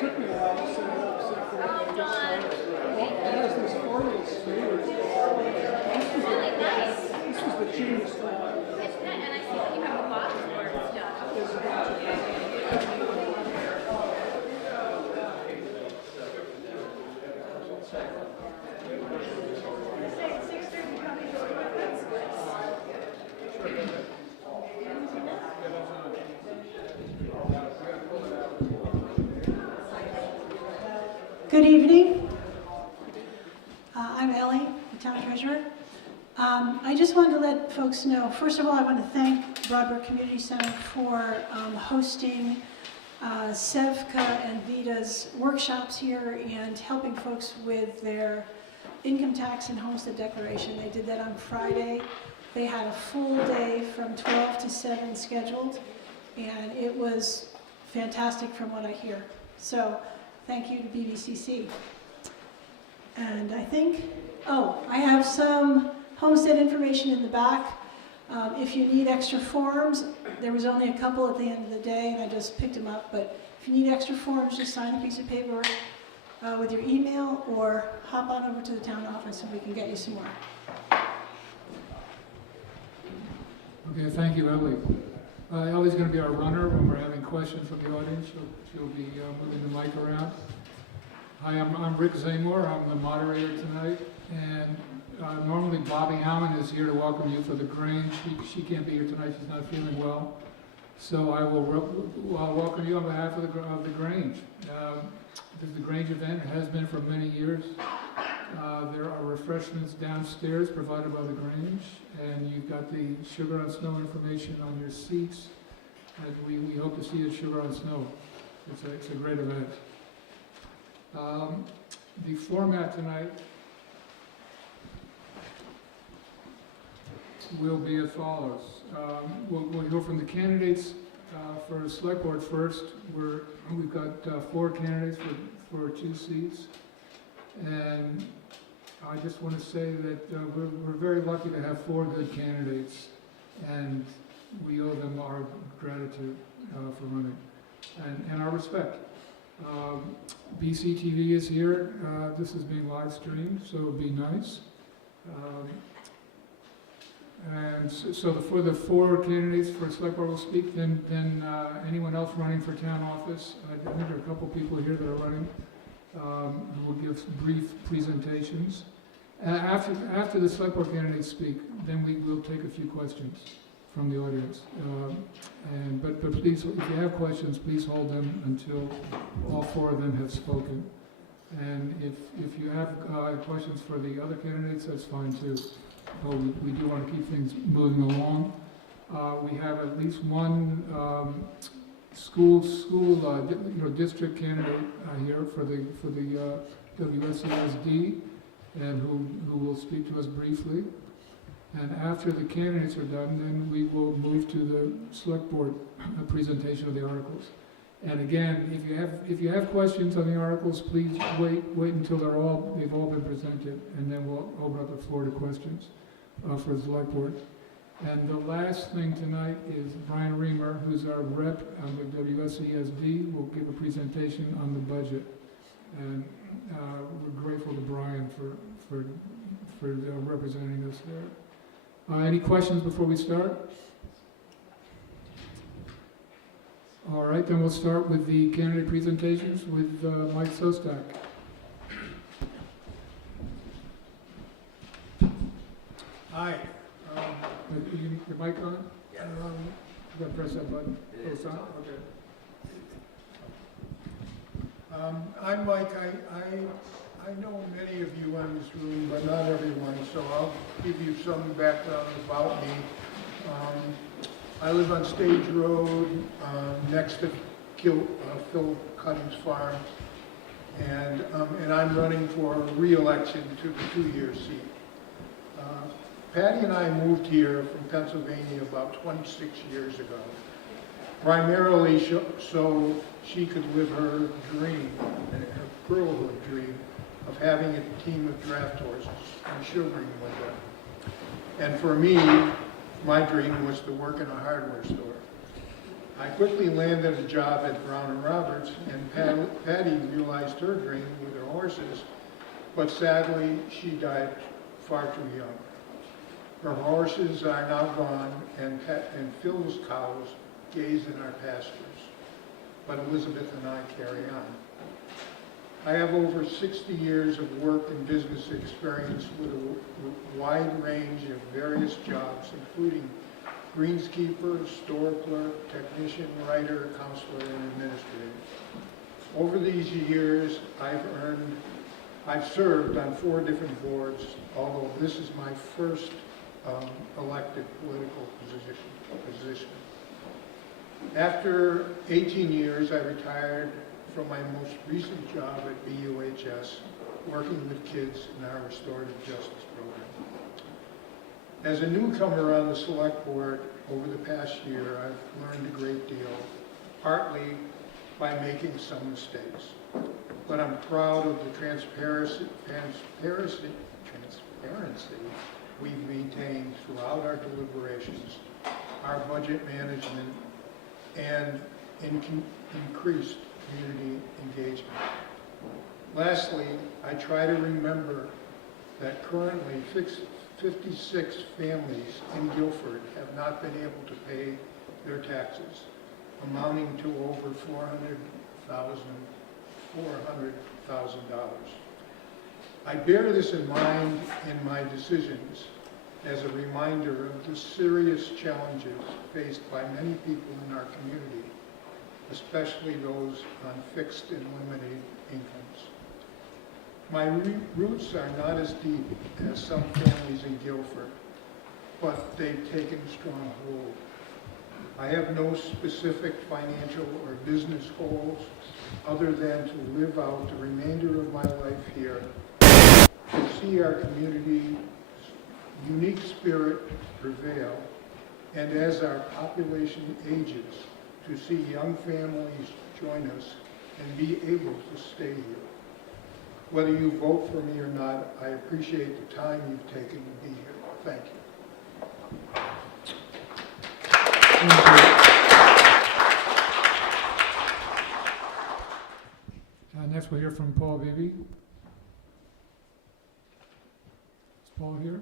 took me a while to set it up, except for I just started. Well, it has this ornate smear. This was the cheapest one. And I see that you have a box for it stuff. There's a bunch of Good evening. I'm Ellie, the town treasurer. I just wanted to let folks know, first of all, I want to thank Brattleboro Community Center for hosting Sevka and Vita's workshops here and helping folks with their income tax and homestead declaration. They did that on Friday. They had a full day from 12 to 7 scheduled, and it was fantastic from what I hear. So thank you to BVCC. And I think, I have some homestead information in the back. If you need extra forms, there was only a couple at the end of the day and I just picked them up, but if you need extra forms, just sign a piece of paper with your email or hop on over to the town office and we can get you some more. Okay, thank you, Ellie. Ellie's going to be our runner when we're having questions from the audience. She'll be moving the mic around. Hi, I'm Rick Zamor. I'm the moderator tonight, and normally Bobby Hammond is here to welcome you for the Grange. She can't be here tonight. She's not feeling well, so I will welcome you on behalf of the Grange. This is the Grange event. It has been for many years. There are refreshments downstairs provided by the Grange, and you've got the Sugar on Snow information on your seats. And we hope to see you at Sugar on Snow. It's a great event. The format tonight will be as follows. We'll hear from the candidates for Select Board first. We've got 4 candidates for 2 seats. And I just want to say that we're very lucky to have 4 good candidates, and we owe them our gratitude for running and our respect. BCTV is here. This is being live streamed, so it'll be nice. And so for the 4 candidates for Select Board will speak, then anyone else running for town office, I think there are a couple people here that are running, who will give brief presentations. After the Select Board candidates speak, then we will take a few questions from the audience. But please, if you have questions, please hold them until all 4 of them have spoken. And if you have questions for the other candidates, that's fine too. But we do want to keep things moving along. We have at least one school district candidate here for the W.S.A. and who will speak to us briefly. And after the candidates are done, then we will move to the Select Board presentation of the articles. And again, if you have questions on the articles, please wait until they've all been presented, and then we'll open up the floor to questions for the Select Board. And the last thing tonight is Brian Reamer, who's our rep on the WSESD, will give a presentation on the budget. And we're grateful to Brian for representing us there. Any questions before we start? All right, then we'll start with the candidate presentations with Mike Sostak. Hi. Your mic on? Yeah. You gotta press that button. It is. Oh, it's on? Okay. I'm Mike. I know many of you in this room, but not everyone, so I'll give you some background about me. I live on Stage Road, next to Phil Cummings' farm, and I'm running for re-election to the 2-year seat. Patty and I moved here from Pennsylvania about 26 years ago, primarily so she could live her dream, her girlhood dream, of having a team of draft horses and sugaring with them. And for me, my dream was to work in a hardware store. I quickly landed a job at Brown and Roberts, and Patty realized her dream with her horses, but sadly, she died far too young. Her horses are now gone, and Phil's cows gaze in our pastures, but Elizabeth and I carry on. I have over 60 years of work and business experience with a wide range of various jobs, including greenskeeper, store clerk, technician, writer, counselor, and administrator. Over these years, I've served on 4 different boards, although this is my first elected political position. After 18 years, I retired from my most recent job at BUHS, working with kids in our restorative justice program. As a newcomer on the select board over the past year, I've learned a great deal, partly by making some mistakes. But I'm proud of the transparency we've maintained throughout our deliberations, our budget management, and increased community engagement. Lastly, I try to remember that currently 56 families in Guilford have not been able to pay their taxes, amounting to over $400,000. I bear this in mind in my decisions as a reminder of the serious challenges faced by many people in our community, especially those on fixed and limited incomes. My roots are not as deep as some families in Guilford, but they've taken a strong hold. I have no specific financial or business goals other than to live out the remainder of my life here, to see our community's unique spirit prevail, and as our population ages, to see young families join us and be able to stay here. Whether you vote for me or not, I appreciate the time you've taken to be here. Thank you. Next we'll hear from Paul Beebe. Is Paul here?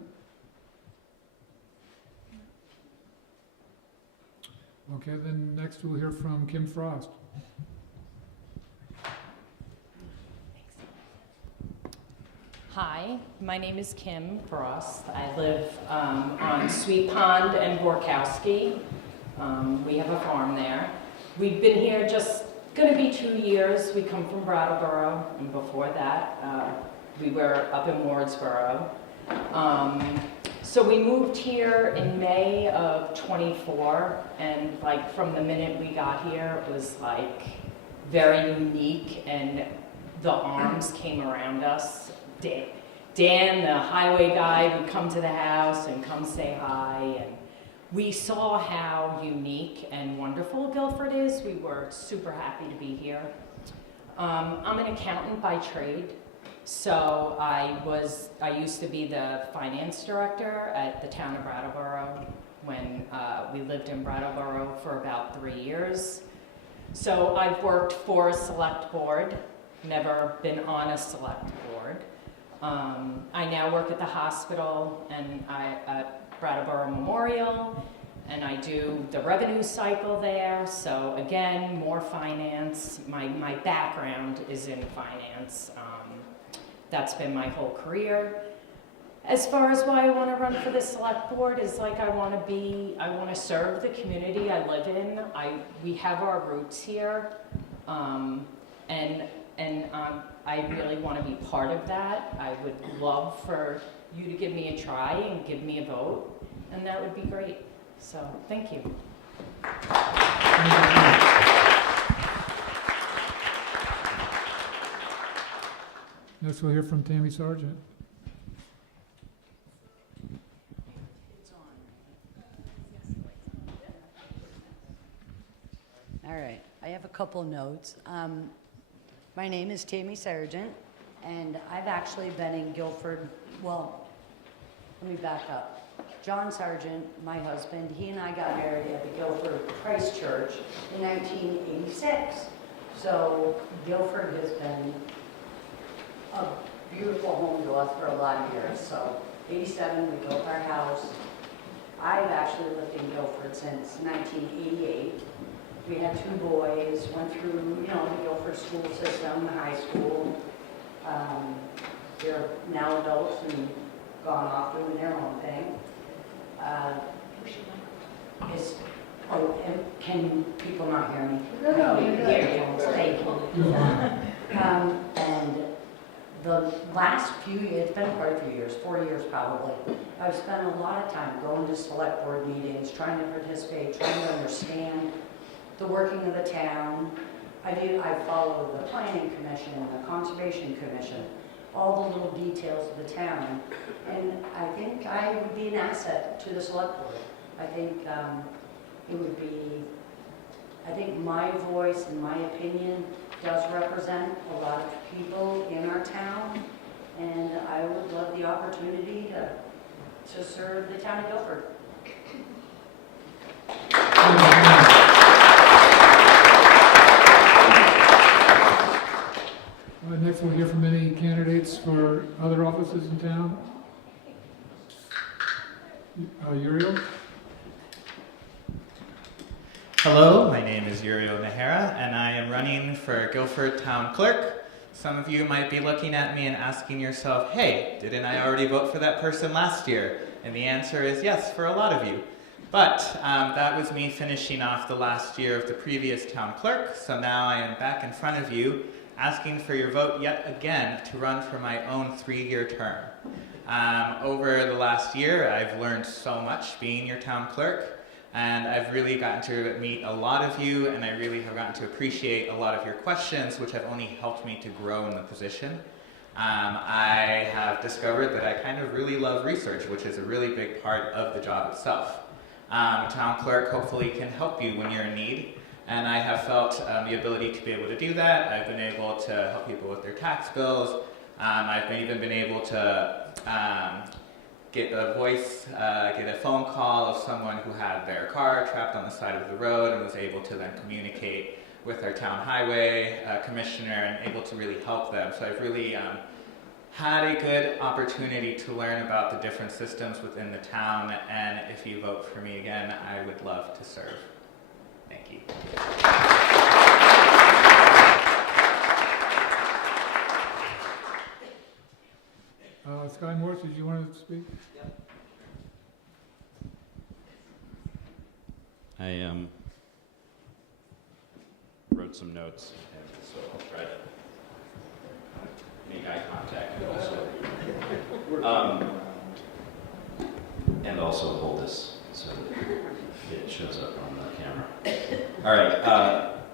Okay, then next we'll hear from Kim Frost. Hi, my name is Kim Frost. I live on Sweet Pond and Borkowski. We have a farm there. We've been here just going to be 2 years. We come from Brattleboro, and before that, we were up in Wardsboro. So we moved here in May of 24, and like from the minute we got here, it was like very unique, and the arms came around us. Dan, the highway guy, would come to the house and come say hi, and we saw how unique and wonderful Guilford is. We were super happy to be here. I'm an accountant by trade, so I used to be the finance director at the Town of Brattleboro when we lived in Brattleboro for about 3 years. So I've worked for a select board, never been on a select board. I now work at the hospital and at Brattleboro Memorial, and I do the revenue cycle there. So again, more finance. My background is in finance. That's been my whole career. As far as why I want to run for the select board is like I want to serve the community I live in. We have our roots here, and I really want to be part of that. I would love for you to give me a try and give me a vote, and that would be great. So, thank you. Next we'll hear from Tammy Sargent. All right, I have a couple notes. My name is Tammy Sargent, and I've actually been in Guilford, well, let me back up. John Sargent, my husband, he and I got married at the Guilford Christ Church in 1986. So Guilford has been a beautiful home to us for a lot of years. So 87, we built our house. I've actually lived in Guilford since 1988. We had 2 boys, went through, the Guilford school system, high school. They're now adults and gone off doing their own thing. Can people not hear me? No, Thank you. And the last few years, it's been quite a few years, 4 years probably, I've spent a lot of time going to select board meetings, trying to participate, trying to understand the working of the town. I follow the planning commission, the conservation commission, all the little details of the town. And I think I would be an asset to the select board. I think I think my voice and my opinion does represent a lot of people in our town, and I would love the opportunity to serve the town of Guilford. Next, we'll hear from any candidates for other offices in town. Uriel? Hello, my name is Uriel Nahara, and I am running for Guilford Town Clerk. Some of you might be looking at me and asking yourself, hey, didn't I already vote for that person last year? And the answer is yes, for a lot of you. But that was me finishing off the last year of the previous town clerk, so now I am back in front of you asking for your vote yet again to run for my own 3-year term. Over the last year, I've learned so much being your town clerk, and I've really gotten to meet a lot of you, and I really have gotten to appreciate a lot of your questions, which have only helped me to grow in the position. I have discovered that I kind of really love research, which is a really big part of the job itself. Town clerk hopefully can help you when you're in need, and I have felt the ability to be able to do that. I've been able to help people with their tax bills. I've even been able to get a phone call of someone who had their car trapped on the side of the road and was able to then communicate with our town highway commissioner and able to really help them. So I've really had a good opportunity to learn about the different systems within the town, and if you vote for me again, I would love to serve. Thank you. Sky Morse, did you want to speak? Yep. I wrote some notes, and so I'll try to make eye contact and also hold this so that it shows up on the camera. All right,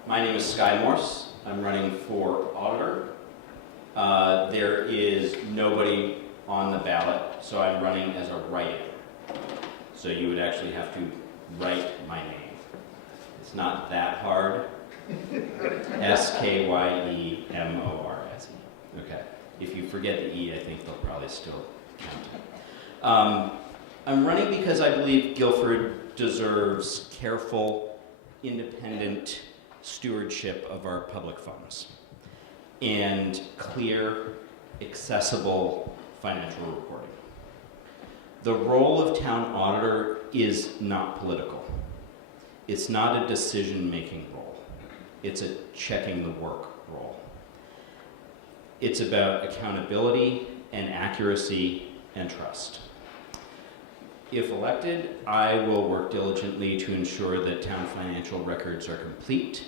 my name is Sky Morse. I'm running for auditor. There is nobody on the ballot, so I'm running as a write-in. So you would actually have to write my name. It's not that hard. SKYEMORSE. Okay. If you forget the E, I think they'll probably still count it. I'm running because I believe Guilford deserves careful, independent stewardship of our public funds and clear, accessible financial reporting. The role of town auditor is not political. It's not a decision-making role. It's a checking the work role. It's about accountability and accuracy and trust. If elected, I will work diligently to ensure that town financial records are complete,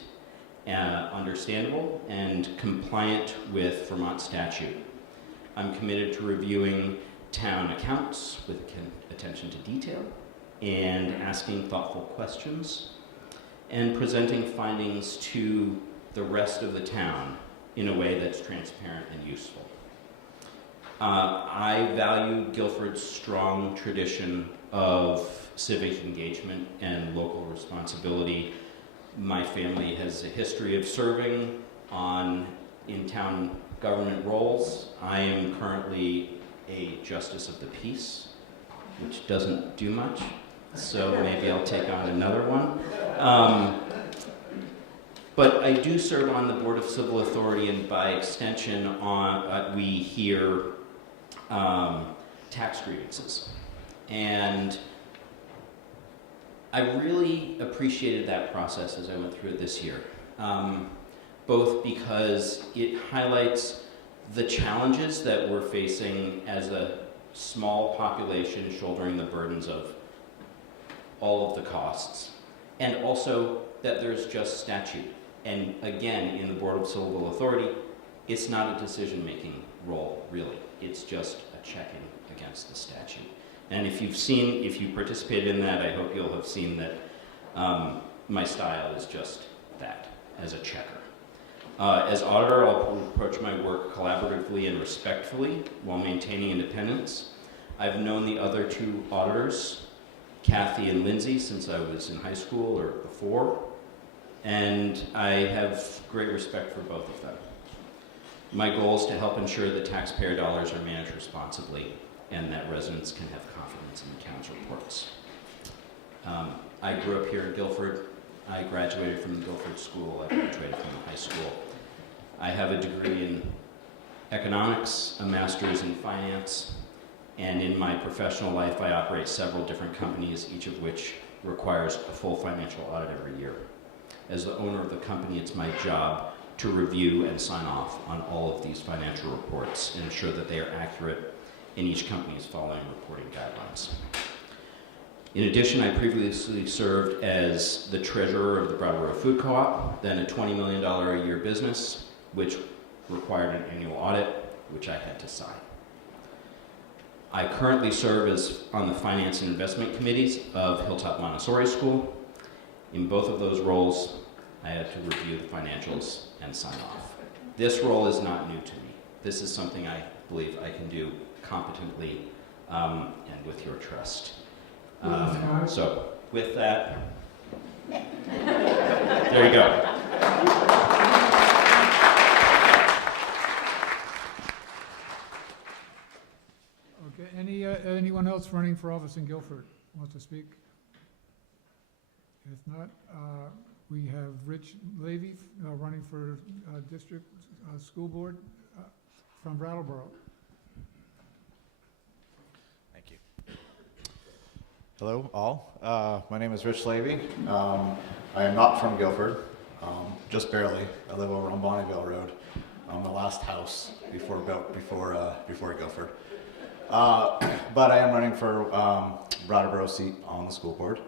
understandable, and compliant with Vermont statute. I'm committed to reviewing town accounts with attention to detail and asking thoughtful questions and presenting findings to the rest of the town in a way that's transparent and useful. I value Guilford's strong tradition of civic engagement and local responsibility. My family has a history of serving in town government roles. I am currently a Justice of the Peace, which doesn't do much. So maybe I'll take on another one. But I do serve on the Board of Civil Authority, and by extension, we hear tax grievances. And I really appreciated that process as I went through it this year, both because it highlights the challenges that we're facing as a small population shouldering the burdens of all of the costs, and also that there's just statute. And again, in the Board of Civil Authority, it's not a decision-making role, really. It's just a checking against the statute. And if you participated in that, I hope you'll have seen that my style is just that, as a checker. As auditor, I'll approach my work collaboratively and respectfully while maintaining independence. I've known the other two auditors, Kathy and Lindsay, since I was in high school or before, and I have great respect for both of them. My goal is to help ensure that taxpayer dollars are managed responsibly and that residents can have confidence in the town's reports. I grew up here in Guilford. I graduated from the Guilford School. I graduated from the high school. I have a degree in economics, a master's in finance, and in my professional life, I operate several different companies, each of which requires a full financial audit every year. As the owner of the company, it's my job to review and sign off on all of these financial reports and ensure that they are accurate and each company is following reporting guidelines. In addition, I previously served as the treasurer of the Brattleboro Food Co-op, then a $20 million a year business, which required an annual audit, which I had to sign. I currently serve on the Finance and Investment Committees of Hilltop Montessori School. In both of those roles, I had to review the financials and sign off. This role is not new to me. This is something I believe I can do competently and with your trust. So with that, there you go. Okay, anyone else running for office in Guilford wants to speak? If not, we have Rich Levy running for District School Board from Brattleboro. Thank you. Hello, all. My name is Rich Levy. I am not from Guilford, just barely. I live over on Bonneville Road, the last house before Guilford. But I am running for Brattleboro seat on the school board.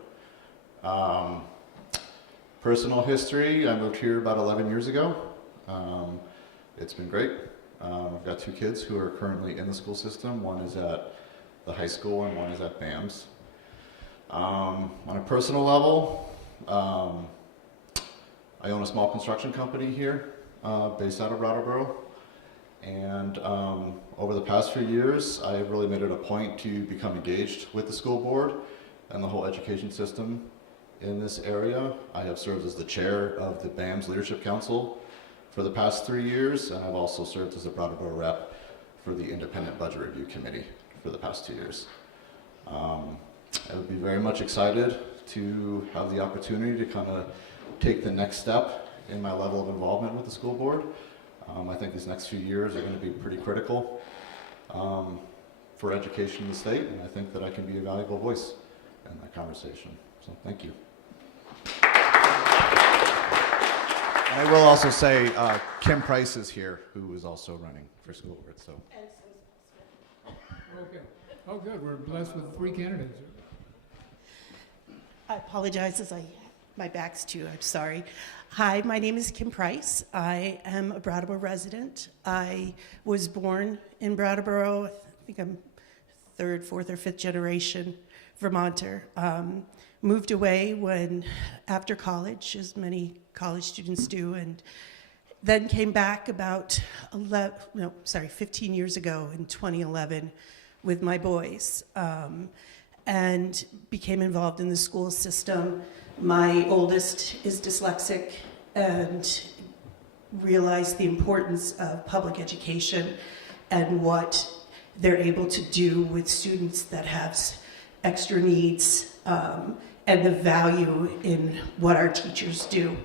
Personal history, I moved here about 11 years ago. It's been great. I've got two kids who are currently in the school system. One is at the high school and one is at BAMS. On a personal level, I own a small construction company here based out of Brattleboro. And over the past few years, I've really made it a point to become engaged with the school board and the whole education system in this area. I have served as the chair of the BAMS Leadership Council for the past 3 years, and I've also served as a Brattleboro rep for the Independent Budget Review Committee for the past 2 years. I would be very much excited to have the opportunity to kind of take the next step in my level of involvement with the school board. I think these next few years are going to be pretty critical for education in the state, and I think that I can be a valuable voice in that conversation. So thank you. I will also say Kim Price is here, who is also running for school board. So. Okay. Oh, good. We're blessed with 3 candidates. I apologize as my back's to you. I'm sorry. Hi, my name is Kim Price. I am a Brattleboro resident. I was born in Brattleboro. I think I'm 3rd, 4th, or 5th generation Vermonter. Moved away after college, as many college students do, and then came back about 15 years ago in 2011 with my boys, and became involved in the school system. My oldest is dyslexic and realized the importance of public education and what they're able to do with students that have extra needs, and the value in what our teachers do.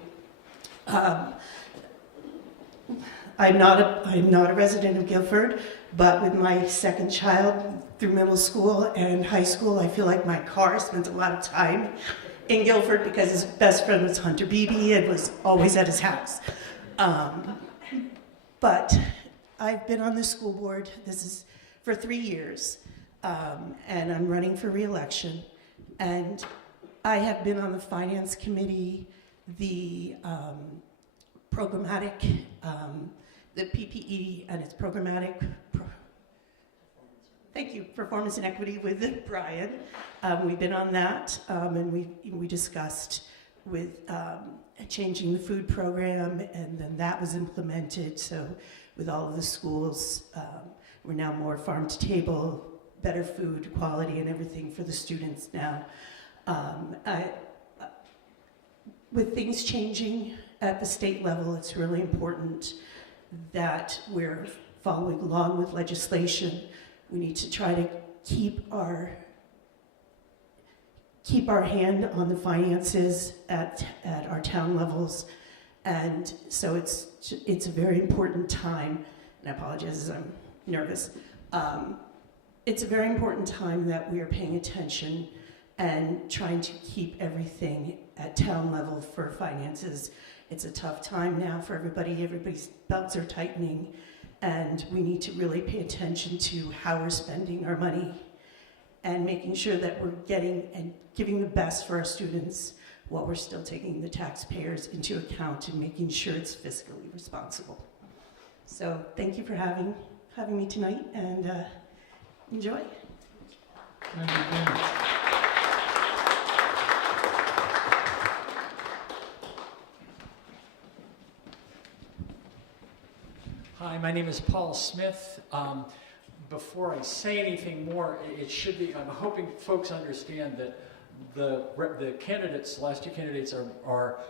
I'm not a resident of Guilford, but with my second child through middle school and high school, I feel like my car spent a lot of time in Guilford because his best friend was Hunter Beebe and was always at his house. But I've been on the school board, this is for 3 years, and I'm running for re-election. And I have been on the finance committee, the programmatic, the PPE and its programmatic, thank you, performance and equity with Brian. We've been on that, and we discussed with changing the food program, and then that was implemented. So with all of the schools, we're now more farm to table, better food quality and everything for the students now. With things changing at the state level, it's really important that we're following along with legislation. We need to try to keep our hand on the finances at our town levels. And so it's a very important time, and I apologize as I'm nervous. It's a very important time that we are paying attention and trying to keep everything at town level for finances. It's a tough time now for everybody. Everybody's belts are tightening, and we need to really pay attention to how we're spending our money and making sure that we're getting and giving the best for our students while we're still taking the taxpayers into account and making sure it's fiscally responsible. So thank you for having me tonight, and enjoy. Thank you, Ken. Hi, my name is Paul Smith. Before I say anything more, it should be, I'm hoping folks understand that the candidates, the last two candidates are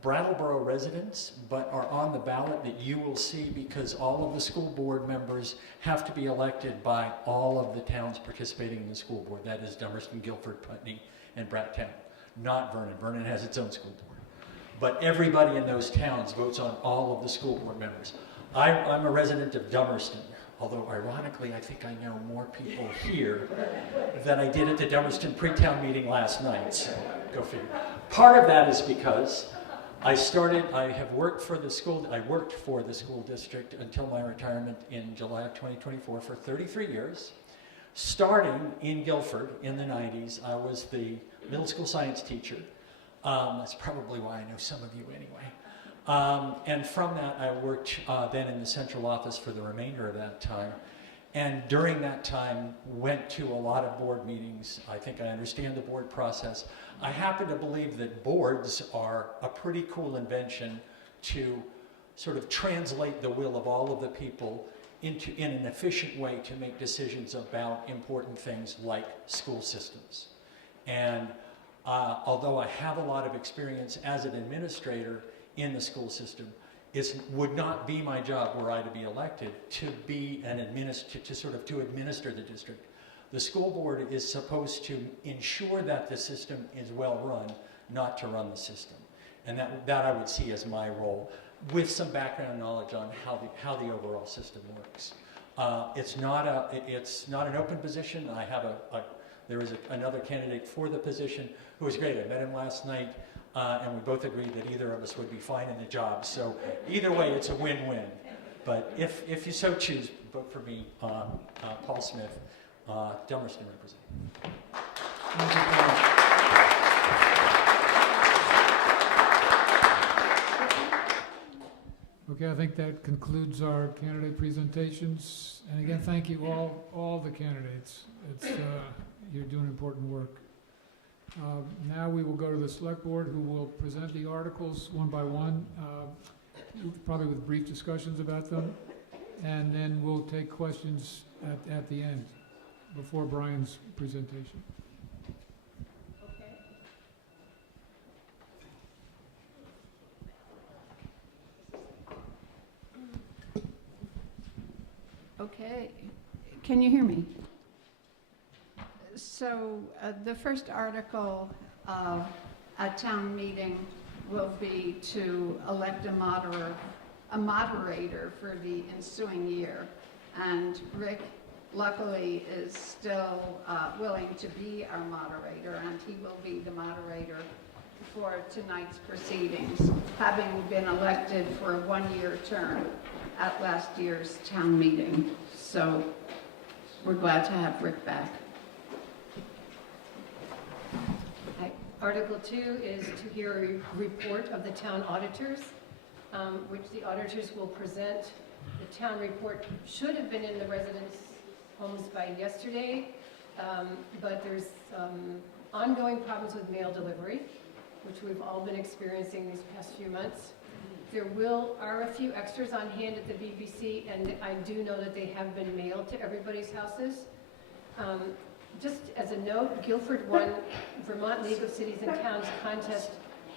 Brattleboro residents, but are on the ballot that you will see because all of the school board members have to be elected by all of the towns participating in the school board. That is Dummerston, Guilford, Putney, and Bratttown, not Vernon. Vernon has its own school board. But everybody in those towns votes on all of the school board members. I'm a resident of Dummerston, although ironically I think I know more people here than I did at the Dummerston pre-town meeting last night, so go figure. Part of that is because I worked for the school district until my retirement in July of 2024 for 33 years. Starting in Guilford in the 90s, I was the middle school science teacher. That's probably why I know some of you anyway. And from that, I worked then in the central office for the remainder of that time. And during that time, went to a lot of board meetings. I think I understand the board process. I happen to believe that boards are a pretty cool invention to sort of translate the will of all of the people in an efficient way to make decisions about important things like school systems. And although I have a lot of experience as an administrator in the school system, it would not be my job were I to be elected to be an to administer the district. The school board is supposed to ensure that the system is well run, not to run the system. And that I would see as my role, with some background knowledge on how the overall system works. It's not an open position. I have there is another candidate for the position who was great. I met him last night. And we both agreed that either of us would be fine in the job. So either way, it's a win-win. But if you so choose, vote for me, Paul Smith, Dummerston representative. Thank you, Paul. Okay, I think that concludes our candidate presentations. And again, thank you all the candidates. You're doing important work. Now we will go to the select board, who will present the articles one by one, probably with brief discussions about them, and then we'll take questions at the end, before Brian's presentation. Okay, can you hear me? So the first article at town meeting will be to elect a moderator for the ensuing year. And Rick, luckily, is still willing to be our moderator, and he will be the moderator for tonight's proceedings, having been elected for a one-year term at last year's town meeting. So we're glad to have Rick back. Article 2 is to hear a report of the town auditors, which the auditors will present. The town report should have been in the residents' homes by yesterday, but there's ongoing problems with mail delivery, which we've all been experiencing these past few months. There are a few extras on hand at the V.S.A, and I do know that they have been mailed to everybody's houses. Just as a note, Guilford won Vermont League of Cities and Towns contest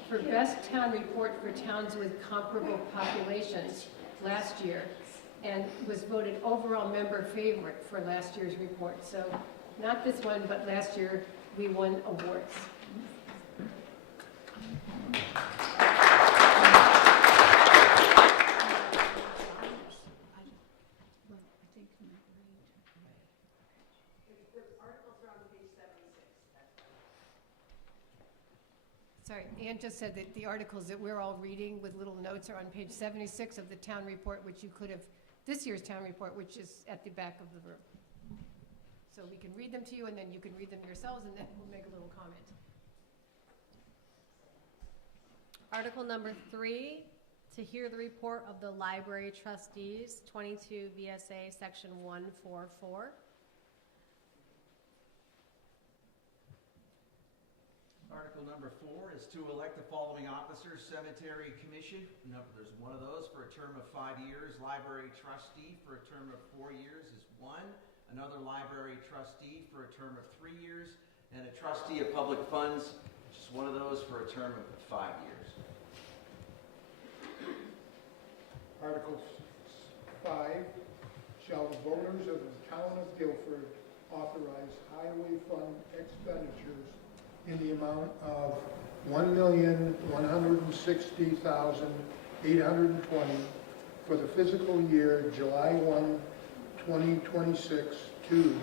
for best town report for towns with comparable populations last year, and was voted overall member favorite for last year's report. So not this one, but last year we won awards. Sorry, Ann just said that the articles that we're all reading with little notes are on page 76 of the town report, which you could have, this year's town report, which is at the back of the room. So we can read them to you, and then you can read them yourselves, and then we'll make a little comment. Article number 3, to hear the report of the Library Trustees, 22 V.S.A, Section 144. Article number 4 is to elect the following officers: Cemetery Commission, there's one of those for a term of 5 years. Library Trustee for a term of 4 years is one. Another Library Trustee for a term of 3 years. And a Trustee of Public Funds, which is one of those for a term of 5 years. Article 5, shall the voters of the Town of Guilford authorize highway fund expenditures in the amount of $1,160,820 for the fiscal year July 1, 2026 to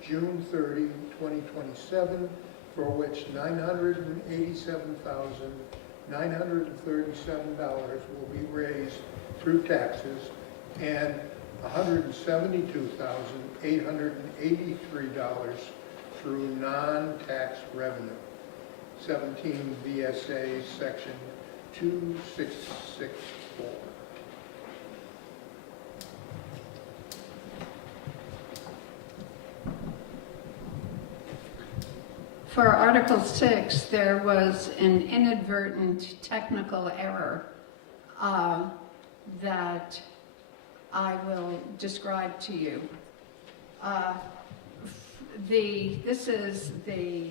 June 30, 2027, for which $987,937 will be raised through taxes and $172,883 through non-tax revenue. 17 V.S.A. Section 2664. For Article 6, there was an inadvertent technical error that I will describe to you. This is the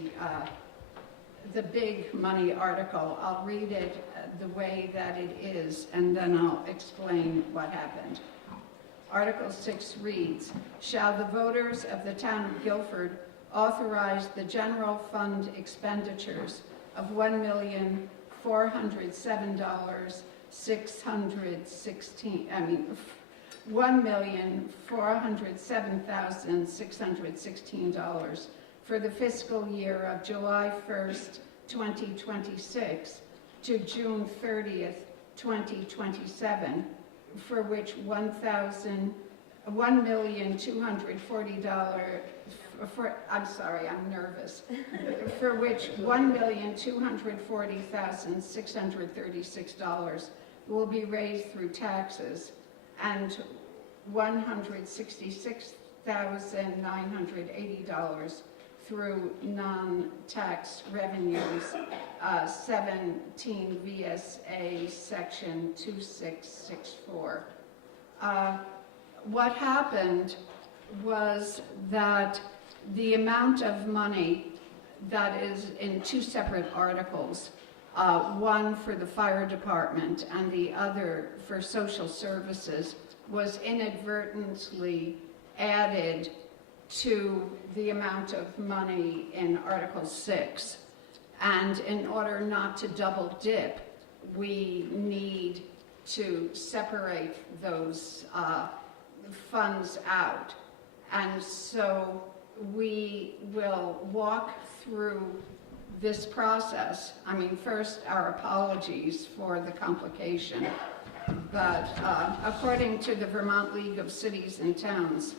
big money article. I'll read it the way that it is, and then I'll explain what happened. Article 6 reads, shall the voters of the Town of Guilford authorize the general fund expenditures of $1,407,616 for the fiscal year of July 1st, 2026 to June 30th, 2027, for which $1,240,000 for which $1,240,636 will be raised through taxes, and $166,980 through non-tax revenues, 17 V.S.A. Section 2664. What happened was that the amount of money that is in two separate articles, one for the fire department and the other for social services, was inadvertently added to the amount of money in Article 6. And in order not to double dip, we need to separate those funds out. And so we will walk through this process. I mean, first, our apologies for the complication, but according to the Vermont League of Cities and Towns,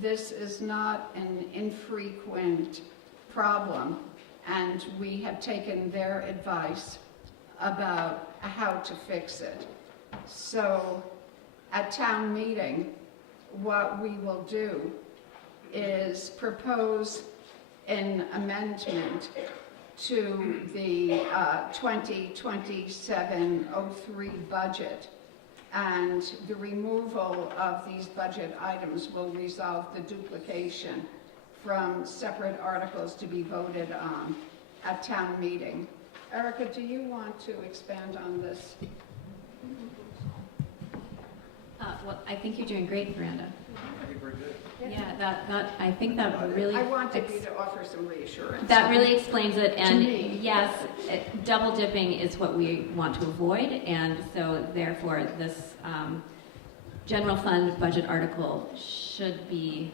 this is not an infrequent problem, and we have taken their advice about how to fix it. So at town meeting, what we will do is propose an amendment to the 2027-03 budget, and the removal of these budget items will resolve the duplication from separate articles to be voted on at town meeting. Erica, do you want to expand on this? Well, I think you're doing great, Miranda. I think we're good. Yeah, I think that really. I wanted you to offer some reassurance. That really explains it, and me. yes, double dipping is what we want to avoid, and so therefore this general fund budget article should be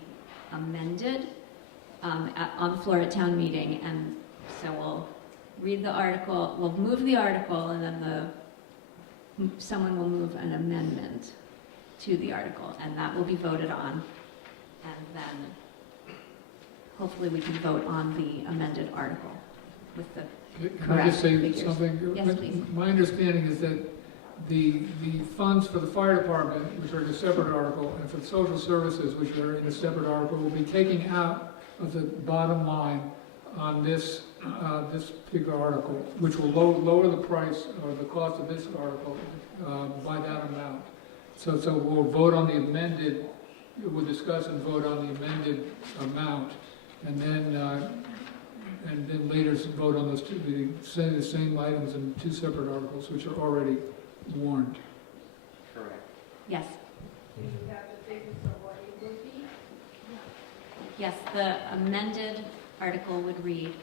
amended on the floor at town meeting, and so we'll read the article, we'll move the article, and then someone will move an amendment to the article, and that will be voted on, and then hopefully we can vote on the amended article with the Can I just say figures. something? Yes, please. My understanding is that the funds for the fire department, which are in a separate article, and for the social services, which are in a separate article, will be taking out of the bottom line on this particular article, which will lower the price or the cost of this article by that amount. So we'll vote on the amended, we'll discuss and vote on the amended amount, and then later vote on those two, the same items in two separate articles, which are already warned. Correct. Yes. Do you have the figures of what it would be? Yes, the amended article would read,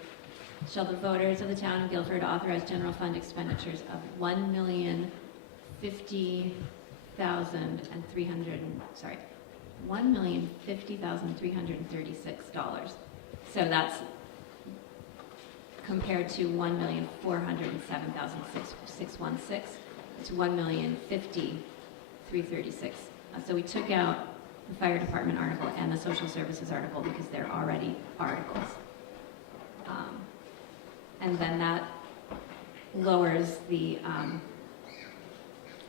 shall the voters of the town of Guilford authorize general fund expenditures of $1,050,336. So that's compared to $1,407,616. It's $1,050,336. So we took out the fire department article and the social services article because they're already articles. And then that lowers the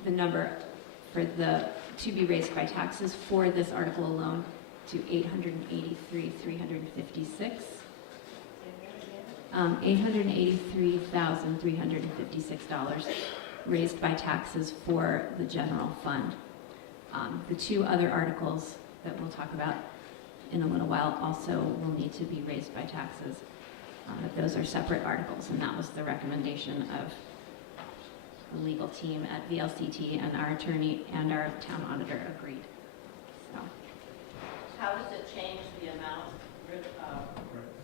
number for the to be raised by taxes for this article alone to $883,356. $883,356 raised by taxes for the general fund. The two other articles that we'll talk about in a little while also will need to be raised by taxes. Those are separate articles, and that was the recommendation of the legal team at VLCT, and our attorney and our town auditor agreed. So. How does it change the amount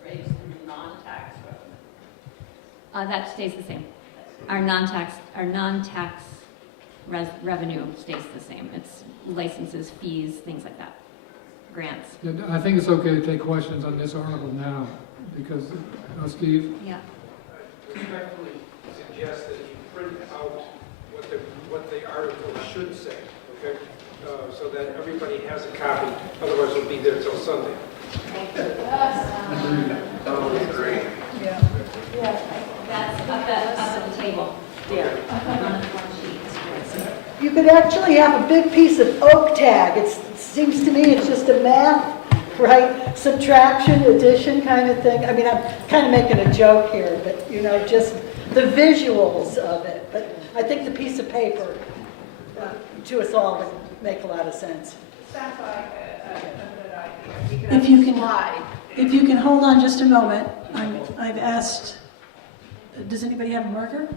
raised in non-tax revenue? That stays the same. Our non-tax revenue stays the same. It's licenses, fees, things like that, grants. And I think it's okay to take questions on this article now, because, Steve? Yeah. Respectfully suggest that you print out what the article should say, okay? So that everybody has a copy, otherwise we'll be there till Sunday. Totally agree. Yeah. That's up at the table. Yeah. On the form sheet. You could actually have a big piece of oak tag. It seems to me it's just a math, right? Subtraction, addition kind of thing. I mean, I'm kind of making a joke here, but, you know, just the visuals of it. But I think the piece of paper to us all would make a lot of sense. Sounds like a good idea. We could If have you a can- slide. If you can hold on just a moment, I've asked, does anybody have a marker?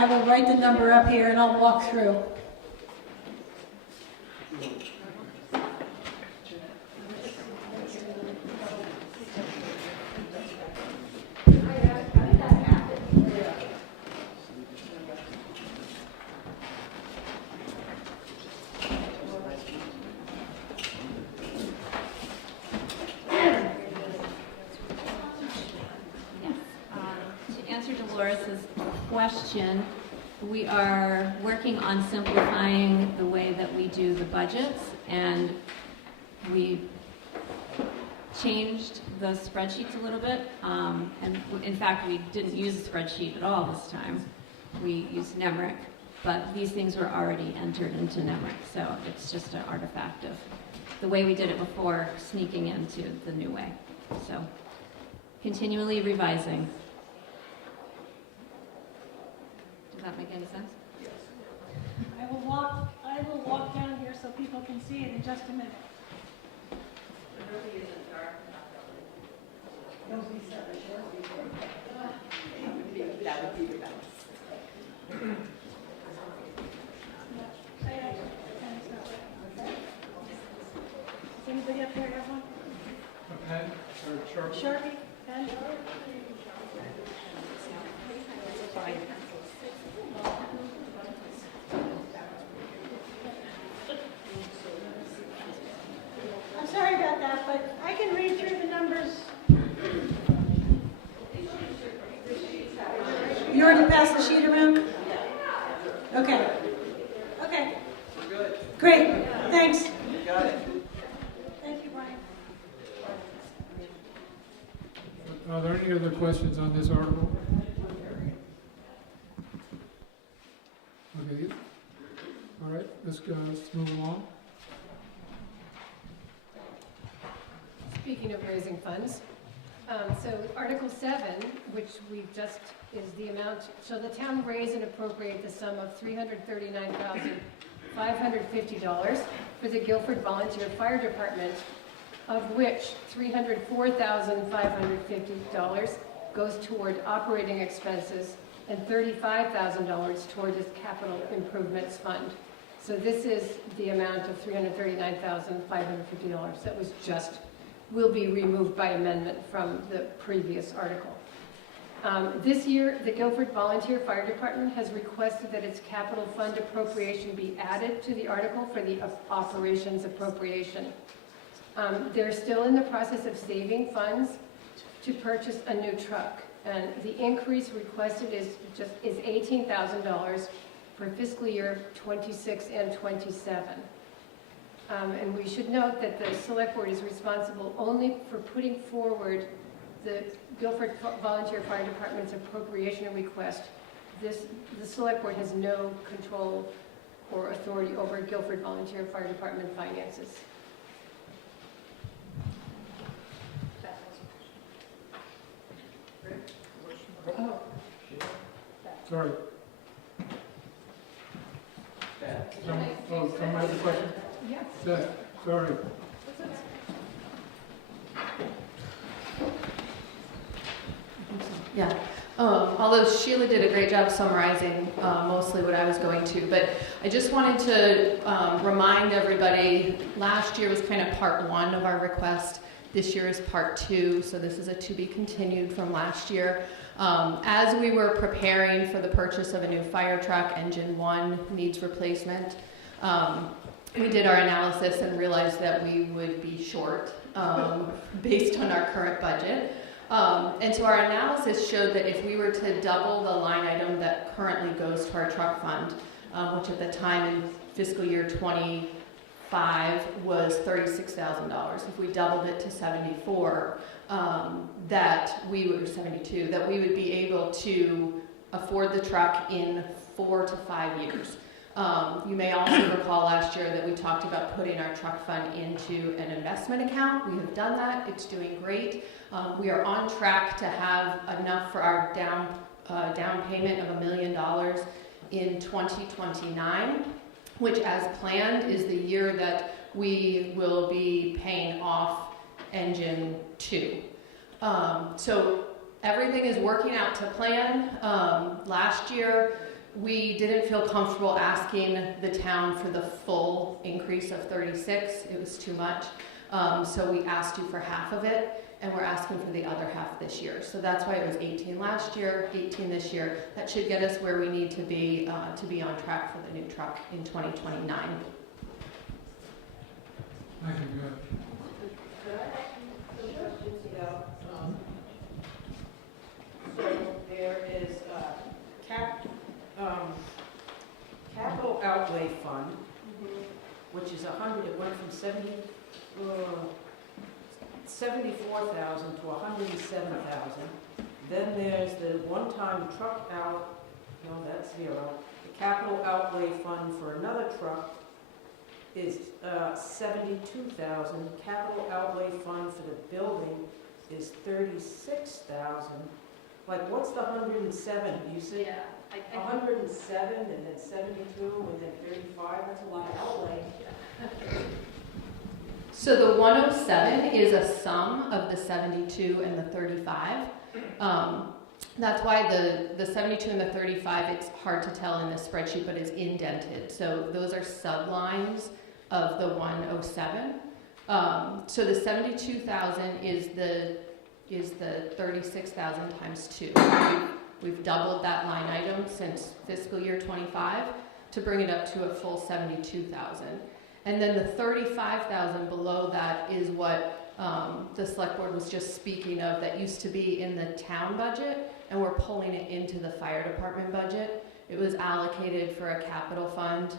I will write the number up here and I'll walk through. Question. We are working on simplifying the way that we do the budgets, and we changed the spreadsheets a little bit. And in fact, we didn't use a spreadsheet at all this time. We used NEMRIC, but these things were already entered into NEMRIC, so it's just an artifact of the way we did it before, sneaking into the new way. So, continually revising. Does that make any sense? Yes. I will walk down here so people can see it in just a minute. It really isn't dark. Don't be selfish. That would be the best. Does anybody up there have one? A pen or Sharpie? Sharpie? Pen? I'm sorry about that, but I can read through the numbers. You already passed the sheet around? Okay. Okay. We're good. Great. Thanks. You got it. Thank you, Brian. Are there any other questions on this article? Okay. All right, let's move along. Speaking of raising funds, so Article 7, which we just, is the amount, shall the town raise and appropriate the sum of $339,550 for the Guilford Volunteer Fire Department, of which $304,550 goes toward operating expenses and $35,000 toward its capital improvements fund. So this is the amount of $339,550 that was just, will be removed by amendment from the previous article. This year, the Guilford Volunteer Fire Department has requested that its capital fund appropriation be added to the article for the operations appropriation. They're still in the process of saving funds to purchase a new truck, and the increase requested is $18,000 for fiscal year 26 and 27. And we should note that the Select Board is responsible only for putting forward the Guilford Volunteer Fire Department's appropriation request. The Select Board has no control or authority over Guilford Volunteer Fire Department finances. Oh. Sorry. Someone has a question? Yes. Seth, sorry. Yeah. Although Sheila did a great job summarizing mostly what I was going to, but I just wanted to remind everybody, last year was kind of part one of our request. This year is part two, so this is a to be continued from last year. As we were preparing for the purchase of a new fire truck, engine 1 needs replacement, we did our analysis and realized that we would be short based on our current budget. And so our analysis showed that if we were to double the line item that currently goes to our truck fund, which at the time in fiscal year 25 was $36,000, if we doubled it to 74, that we would, or 72, that we would be able to afford the truck in 4 to 5 years. You may also recall last year that we talked about putting our truck fund into an investment account. We have done that. It's doing great. We are on track to have enough for our down payment of $1 million in 2029, which as planned is the year that we will be paying off engine 2. So everything is working out to plan. Last year, We didn't feel comfortable asking the town for the full increase of 36. It was too much. So we asked you for half of it, and we're asking for the other half this year. So that's why it was 18 last year, 18 this year. That should get us where we need to be on track for the new truck in 2029. Thank you, good. Could I ask you some questions about, so there is capital outlay fund, which is 100, it went from 74,000 to 107,000. Then there's the one-time truck out, no, that's zero. The capital outlay fund for another truck is 72,000. Capital outlay fund for the building is 36,000. Like, what's the 107? You said 107 and then 72 and then 35. That's a lot of outlay. So the 107 is a sum of the 72 and the 35. That's why the 72 and the 35, it's hard to tell in this spreadsheet, but it's indented. So those are sublines of the 107. So the 72,000 is the 36,000 times 2. We've doubled that line item since fiscal year 25 to bring it up to a full 72,000. And then the 35,000 below that is what the select board was just speaking of, that used to be in the town budget, and we're pulling it into the fire department budget. It was allocated for a capital fund,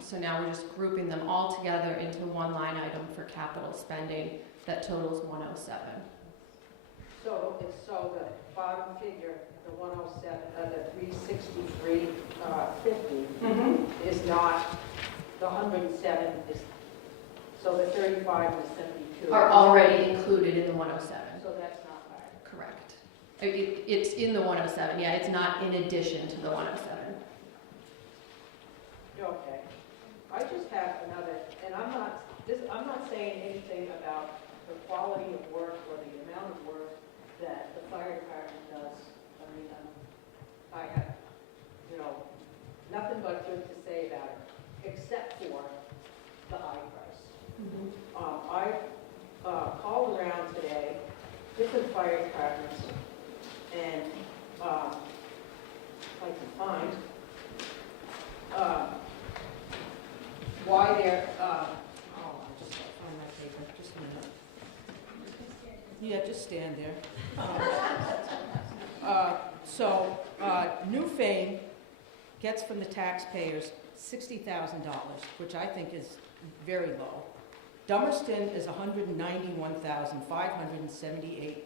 so now we're just grouping them all together into one line item for capital spending that totals 107. So the bottom figure, the 107, the 363.50 is not, the 107 is, so the 35 and the 72 are already included in the 107. So that's not right. Correct. It's in the 107, yeah, it's not in addition to the 107. Okay. I just have another, and I'm not saying anything about the quality of work or the amount of work that the fire department does. I mean, I have, nothing but good to say about it, except for the high price. I called around today, different fire departments, and if I can find why they're, I just gotta find my paper, just a minute. Yeah, just stand there. New Fame gets from the taxpayers $60,000, which I think is very low. Dummerston is $191,578.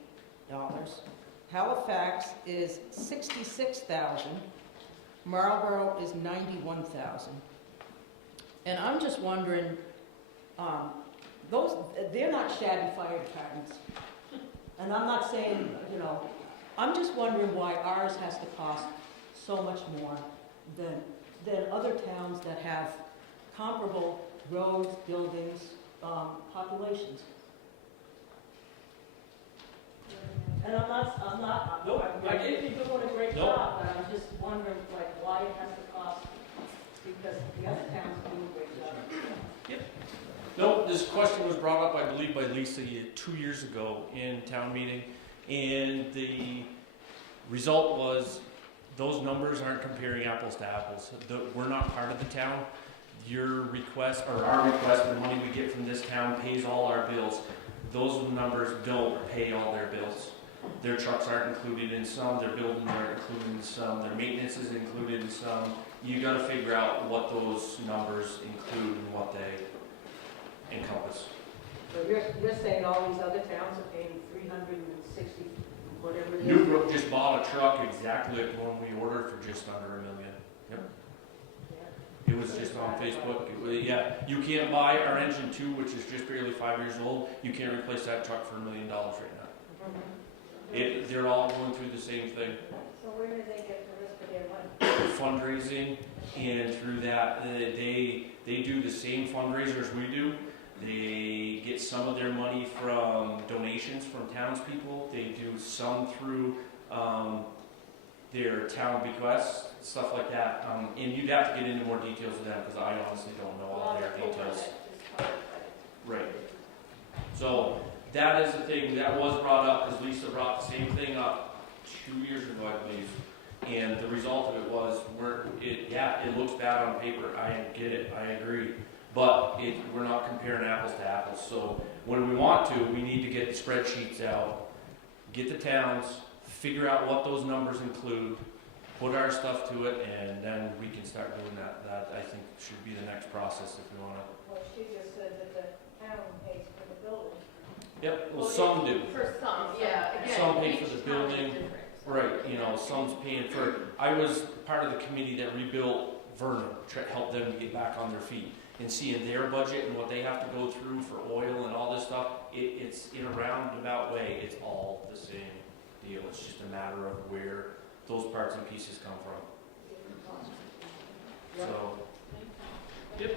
Halifax is $66,000. Marlboro is $91,000. And I'm just wondering, they're not shabby fire departments. And I'm not saying, I'm just wondering why ours has to cost so much more than other towns that have comparable roads, buildings, populations. And I'm not, I think you're doing a great job, but I'm just wondering, why it has to cost, because the other towns do a great job. Yep. No, this question was brought up, I believe, by Lisa 2 years ago in town meeting, and the result was those numbers aren't comparing apples to apples. We're not part of the town. Your request, or our request, the money we get from this town pays all our bills. Those numbers don't pay all their bills. Their trucks aren't included in some, their buildings aren't included in some, their maintenance is included in some. You gotta figure out what those numbers include and what they encompass. So you're saying all these other towns are paying 360, whatever it is? Newbrook just bought a truck exactly like the one we ordered for just under $1 million. Yep. It was just on Facebook. You can't buy our engine 2, which is just barely 5 years old. You can't replace that truck for $1 million right now. They're all going through the same thing. So where do they get the rest of their money? Fundraising, and through that, they do the same fundraisers we do. They get some of their money from donations from townspeople. They do some through their town bequests, stuff like that. And you'd have to get into more details with them because I honestly don't know all their details. Right. So that is the thing that was brought up because Lisa brought the same thing up 2 years ago, I believe. And the result of it was, it looks bad on paper. I get it. I agree. But we're not comparing apples to apples. So when we want to, we need to get the spreadsheets out, get the towns, figure out what those numbers include, put our stuff to it, and then we can start doing that. That, I think, should be the next process if we want to. Well, she just said that the town pays for the building. Yep, well, some do. For some, yeah. Again, some pay for each the town is building. different. Right, some's paying for, I was part of the committee that rebuilt Vernon, helped them to get back on their feet. And seeing their budget and what they have to go through for oil and all this stuff, it's in a roundabout way, it's all the same deal. It's just a matter of where those parts and pieces come from. So, yep.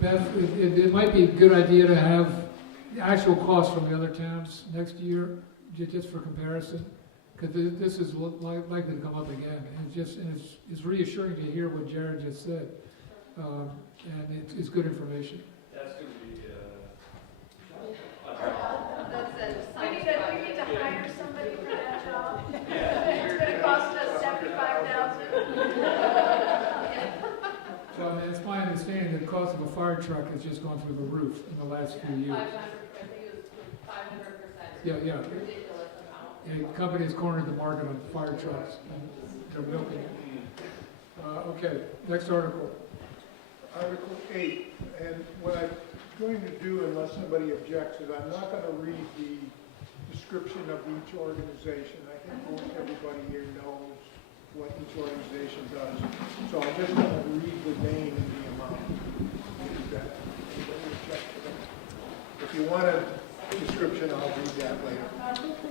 Beth, it might be a good idea to have the actual costs from the other towns next year, just for comparison, because this is likely to come up again. And it's reassuring to hear what Jared just said, and it's good information. That's going to be. We need to hire somebody for that job. It's going to cost us $75,000. So it's my understanding that the cost of a fire truck has just gone through the roof in the last few years. 500, I think it was 500%. Yeah. Ridiculous amount. And companies cornered the market on fire trucks, and they're milking it. Okay, next article. Article 8, and what I'm going to do, unless somebody objects, is I'm not going to read the description of each organization. I think most everybody here knows what each organization does. So I'm just going to read the name and the amount. If you want a description, I'll read that later.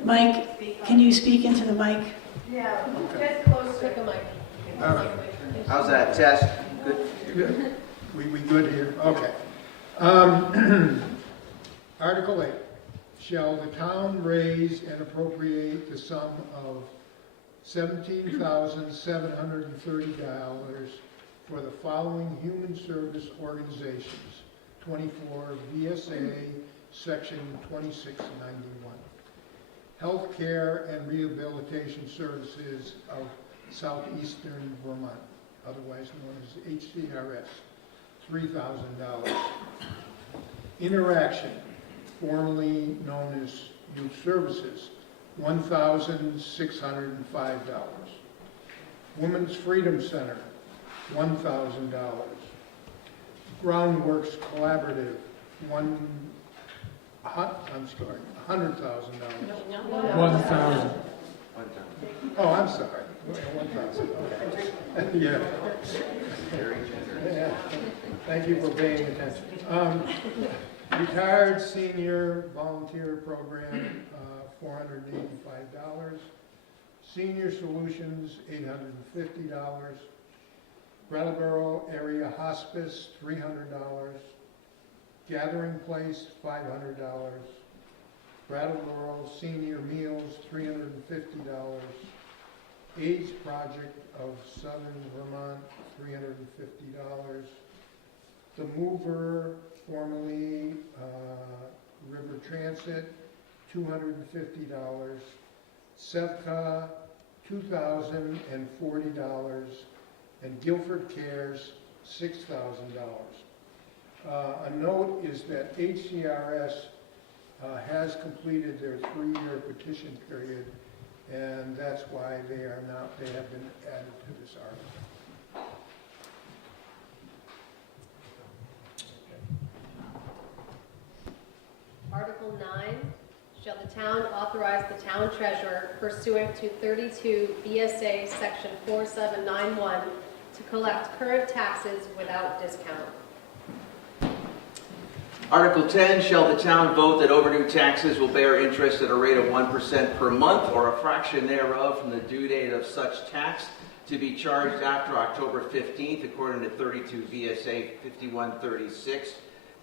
Mike, can you speak into the mic? Yeah, Okay. get closer to the mic. All right. How's that? Test? Good. We good here? Okay. Article 8. Shall the town raise and appropriate the sum of $17,730 for the following human service organizations? 24 V.S.A. Section 2691. Healthcare and Rehabilitation Services of Southeastern Vermont, otherwise known as HCRS, $3,000. Interaction, formerly known as Youth Services, $1,605. Women's Freedom Center, $1,000. Groundworks Collaborative, $100,000. 1,000. Oh, I'm sorry. 1,000. Okay. Yeah. Yeah. Thank you for paying attention. Retired Senior Volunteer Program, $485. Senior Solutions, $850. Brattleboro Area Hospice, $300. Gathering Place, $500. Brattleboro Senior Meals, $350. AIDS Project of Southern Vermont, $350. The Mover, formerly River Transit, $250. SEVCA, $2,040. And Guilford Cares, $6,000. A note is that HCRS has completed their 3-year petition period, and that's why they have been added to this article. Article 9, shall the town authorize the town treasurer pursuant to 32 V.S.A. Section 4791 to collect current taxes without discount? Article 10, shall the town vote that overdue taxes will bear interest at a rate of 1% per month or a fraction thereof from the due date of such tax to be charged after October 15th according to 32 V.S.A. 5136.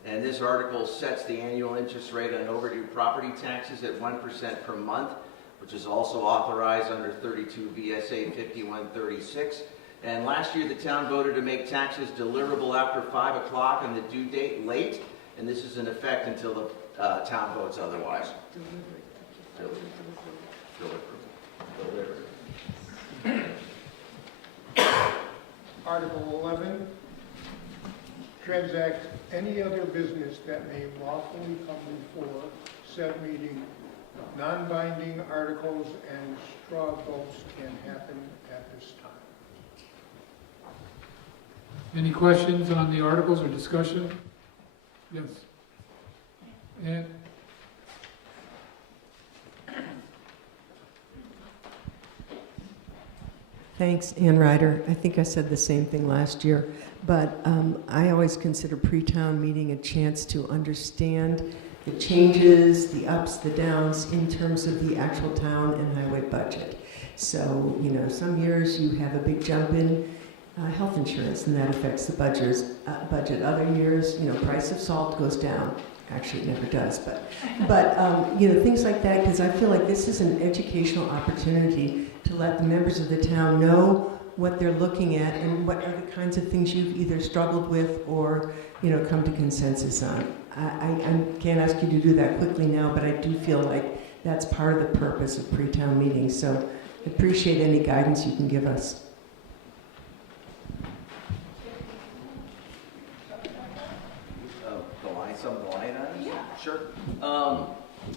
And this article sets the annual interest rate on overdue property taxes at 1% per month, which is also authorized under 32 V.S.A. 5136. And last year, the town voted to make taxes deliverable after 5 o'clock and the due date late, and this is in effect until the town votes otherwise. Article 11, transact any other business that may lawfully come before said meeting. Non-binding articles and straw votes can happen at this time. Any questions on the articles or discussion? Yes. And Thanks, Ann Ryder. I think I said the same thing last year, but I always consider pre-town meeting a chance to understand the changes, the ups, the downs in terms of the actual town and highway budget. So, you know, some years you have a big jump in health insurance and that affects the budget. Other years, you know, price of salt goes down. Actually, it never does, but you know, things like that, because I feel like this is an educational opportunity to let the members of the town know what they're looking at and what are the kinds of things you've either struggled with or, you know, come to consensus on. I can't ask you to do that quickly now, but I do feel like that's part of the purpose of pre-town meetings, so I appreciate any guidance you can give us. Some of the line items? Yeah. Sure.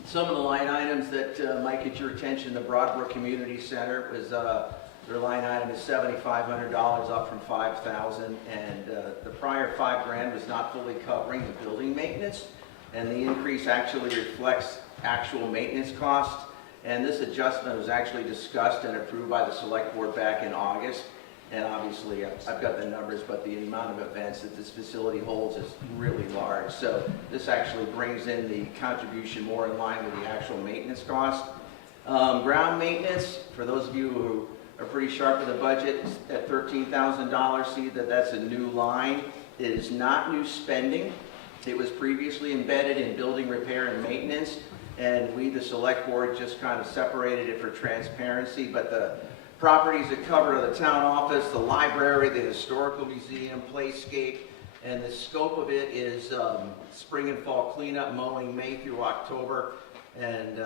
Some of the line items that might get your attention, the Brattleboro Community Center was their line item is $7,500 up from $5,000, and the prior $5,000 was not fully covering the building maintenance, and the increase actually reflects actual maintenance costs. And this adjustment was actually discussed and approved by the Select Board back in August. And obviously, I've got the numbers, but the amount of events that this facility holds is really large. So this actually brings in the contribution more in line with the actual maintenance cost. Ground maintenance, for those of you who are pretty sharp with the budget, at $13,000, see that that's a new line. It is not new spending. It was previously embedded in building repair and maintenance, and we, the Select Board, just kind of separated it for transparency, but the properties that cover the town office, the library, the historical museum, playscape, and the scope of it is spring and fall cleanup, mowing May through October. And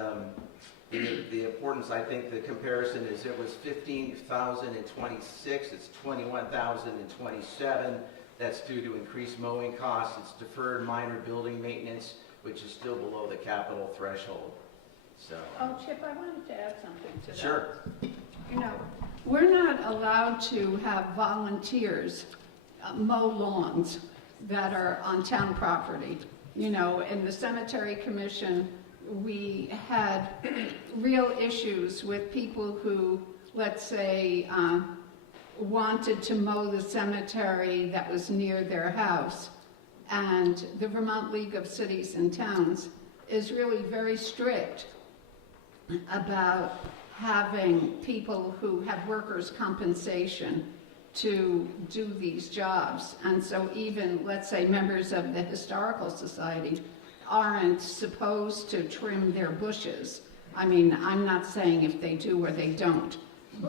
the importance, I think, the comparison is it was $15,026, it's $21,027. That's due to increased mowing costs. It's deferred minor building maintenance, which is still below the capital threshold. So. Oh, Chip, I wanted to add something to that. Sure. You know, we're not allowed to have volunteers mow lawns that are on town property. You know, in the Cemetery Commission, we had real issues with people who, let's say, wanted to mow the cemetery that was near their house. And the Vermont League of Cities and Towns is really very strict about having people who have workers' compensation to do these jobs. And so even, let's say, members of the Historical Society aren't supposed to trim their bushes. I mean, I'm not saying if they do or they don't,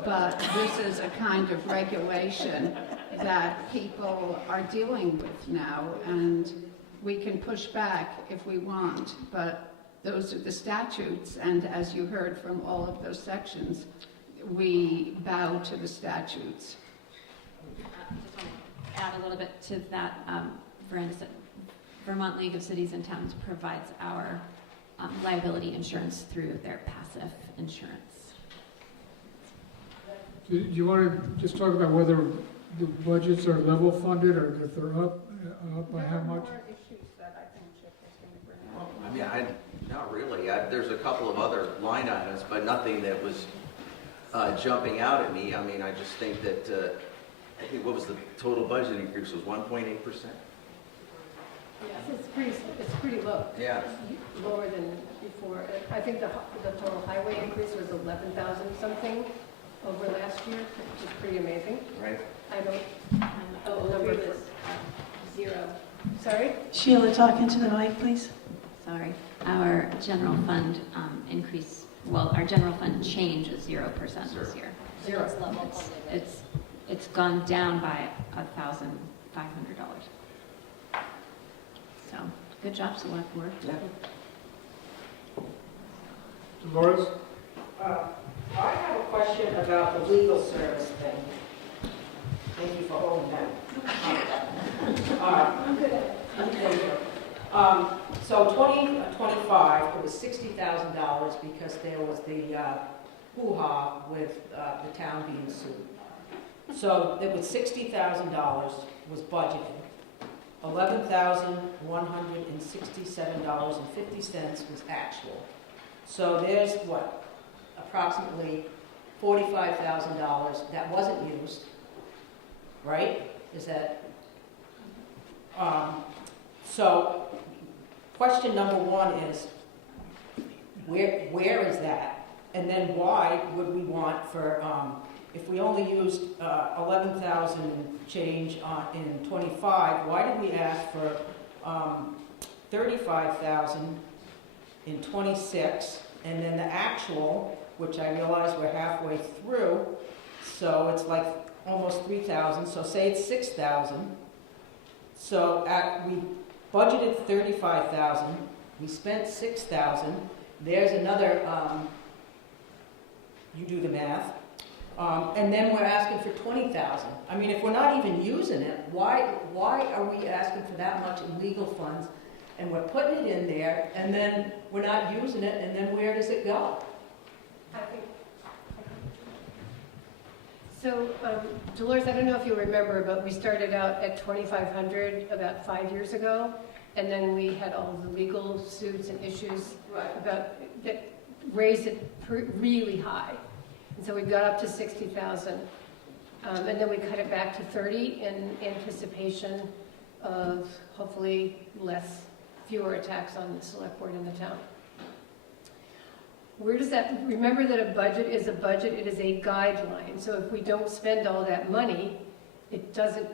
but this is a kind of regulation that people are dealing with now, and we can push back if we want, but those are the statutes, and as you heard from all of those sections, we bow to the statutes. Just want to add a little bit to that, Brenda said, Vermont League of Cities and Towns provides our liability insurance through their passive insurance. Do you want to just talk about whether the budgets are level funded or if they're up by how much? There are more issues that I think Chip is going to bring up. I mean, not really. There's a couple of other line items, but nothing that was jumping out at me. I mean, I just think that, I think what was the total budget increase was 1.8%? Yes, it's pretty low. Yeah. Lower than before. I think the total highway increase was 11,000 something over last year, which is pretty amazing. Right. The number was 0. Sorry? Sheila, talk into the mic, please. Sorry. Our general fund increase, well, our general fund change is 0% this year. Zero level. It's gone down by $1,500. So, good job, select board. Dolores? I have a question about the legal service thing. Thank you for holding that. I'm good at it. Thank you. So 2025, it was $60,000 because there was the hoo-ha with the town being sued. So it was $60,000 was budgeted. $11,167.50 was actual. So there's what, approximately $45,000 that wasn't used, right? Is that, so question number one is, where is that? And then why would we want for, if we only used 11,000 and change in 25, why did we ask for 35,000 in 26, and then the actual, which I realize we're halfway through, so it's like almost 3,000, so say it's 6,000. So we budgeted 35,000, we spent 6,000, there's another, you do the math, and then we're asking for 20,000. I mean, if we're not even using it, why are we asking for that much in legal funds? And we're putting it in there, and then we're not using it, and then where does it go? So, Dolores, I don't know if you remember, but we started out at 2,500 about 5 years ago, and then we had all the legal suits and issues about that raised it really high, and so we got up to 60,000, and then we cut it back to 30 in anticipation of hopefully fewer attacks on the select board in the town. Where does that, remember that a budget is a budget, it is a guideline. So if we don't spend all that money, it doesn't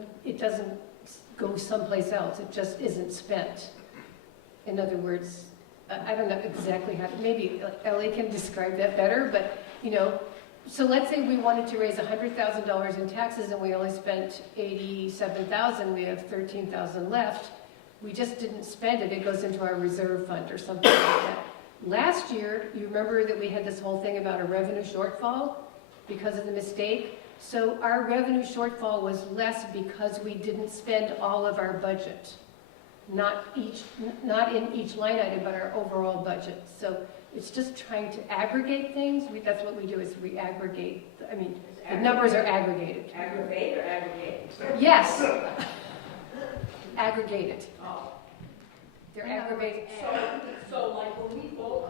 go someplace else. It just isn't spent. In other words, I don't know exactly how, maybe Ellie can describe that better, but so let's say we wanted to raise $100,000 in taxes and we only spent $87,000, we have $13,000 left. We just didn't spend it, it goes into our reserve fund or something like that. Last year, you remember that we had this whole thing about a revenue shortfall because of the mistake? So our revenue shortfall was less because we didn't spend all of our budget. Not in each line item, but our overall budget. So it's just trying to aggregate things. That's what we do, is we aggregate. I mean, the numbers are aggregated. Aggravate or aggregate? Yes. Aggregated. Oh. They're aggravated. So like when we vote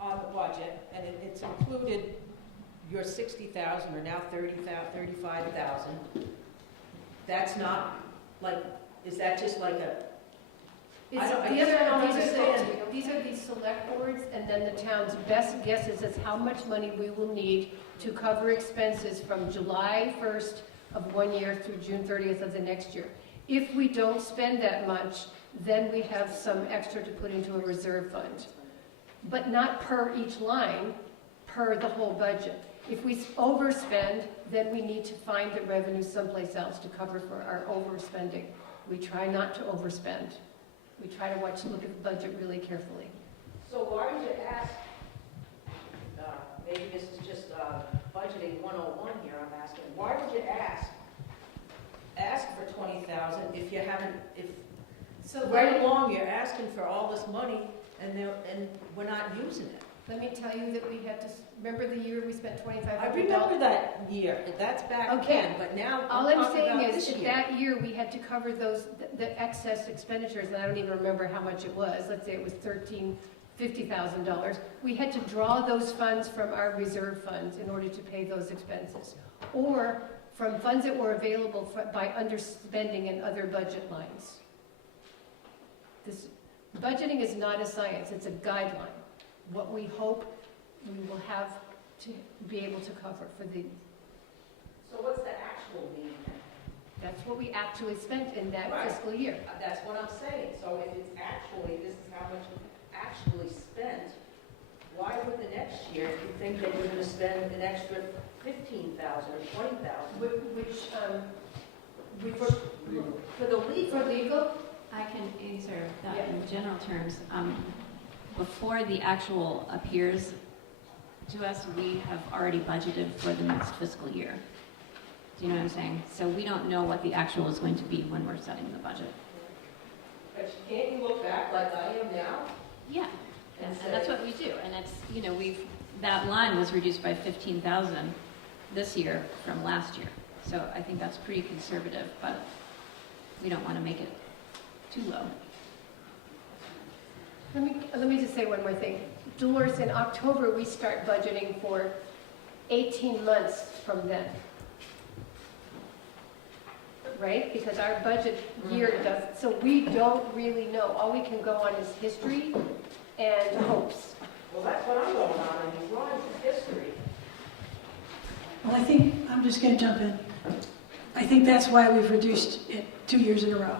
on the budget, and it's included your 60,000 or now 35,000, that's not like, is that just like a, These are the select boards, and then the town's best guesses as how much money we will need to cover expenses from July 1st of one year through June 30th of the next year. If we don't spend that much, then we have some extra to put into a reserve fund. But not per each line, per the whole budget. If we overspend, then we need to find the revenue someplace else to cover for our overspending. We try not to overspend. We try to look at the budget really carefully. so why did you ask, maybe this is just budgeting 101 here I'm asking, why did you ask for 20,000 if you haven't, so right along you're asking for all this money and we're not using it? Let me tell you that we had to, remember the year we spent $2,500? I remember that year, that's back then, but now all I'm I'm talking saying about is this that year. that year we had to cover the excess expenditures, and I don't even remember how much it was. Let's say it was $50,000. We had to draw those funds from our reserve funds in order to pay those expenses, or from funds that were available by underspending in other budget lines. This budgeting is not a science, it's a guideline. What we hope we will have to be able to cover for the... So what's the actual mean? That's That's what we actually spent in that Right. fiscal year. That's what I'm saying. So if it's actually, this is how much we actually spent, why would the next year you think that you're gonna spend an extra 15,000 or 20,000? For the legal? For legal? I can answer that Yeah. in general terms. Before the actual appears to us, we have already budgeted for the next fiscal year. Do you know what I'm saying? So we don't know what the actual is going to be when we're setting the budget. But can't you look back like I am now? Yeah, and that's what we do. And it's, you know, that line was reduced by 15,000 this year from last year. So I think that's pretty conservative, but we don't want to make it too low. Let me just say one more thing. Dolores, in October, we start budgeting for 18 months from then. Right? Because our budget year does, so we don't really know. All we can go on is history and hopes. Well, that's what I'm going on, and you're going through history. Well, I think, I'm just going to jump in. I think that's why we've reduced it 2 years in a row,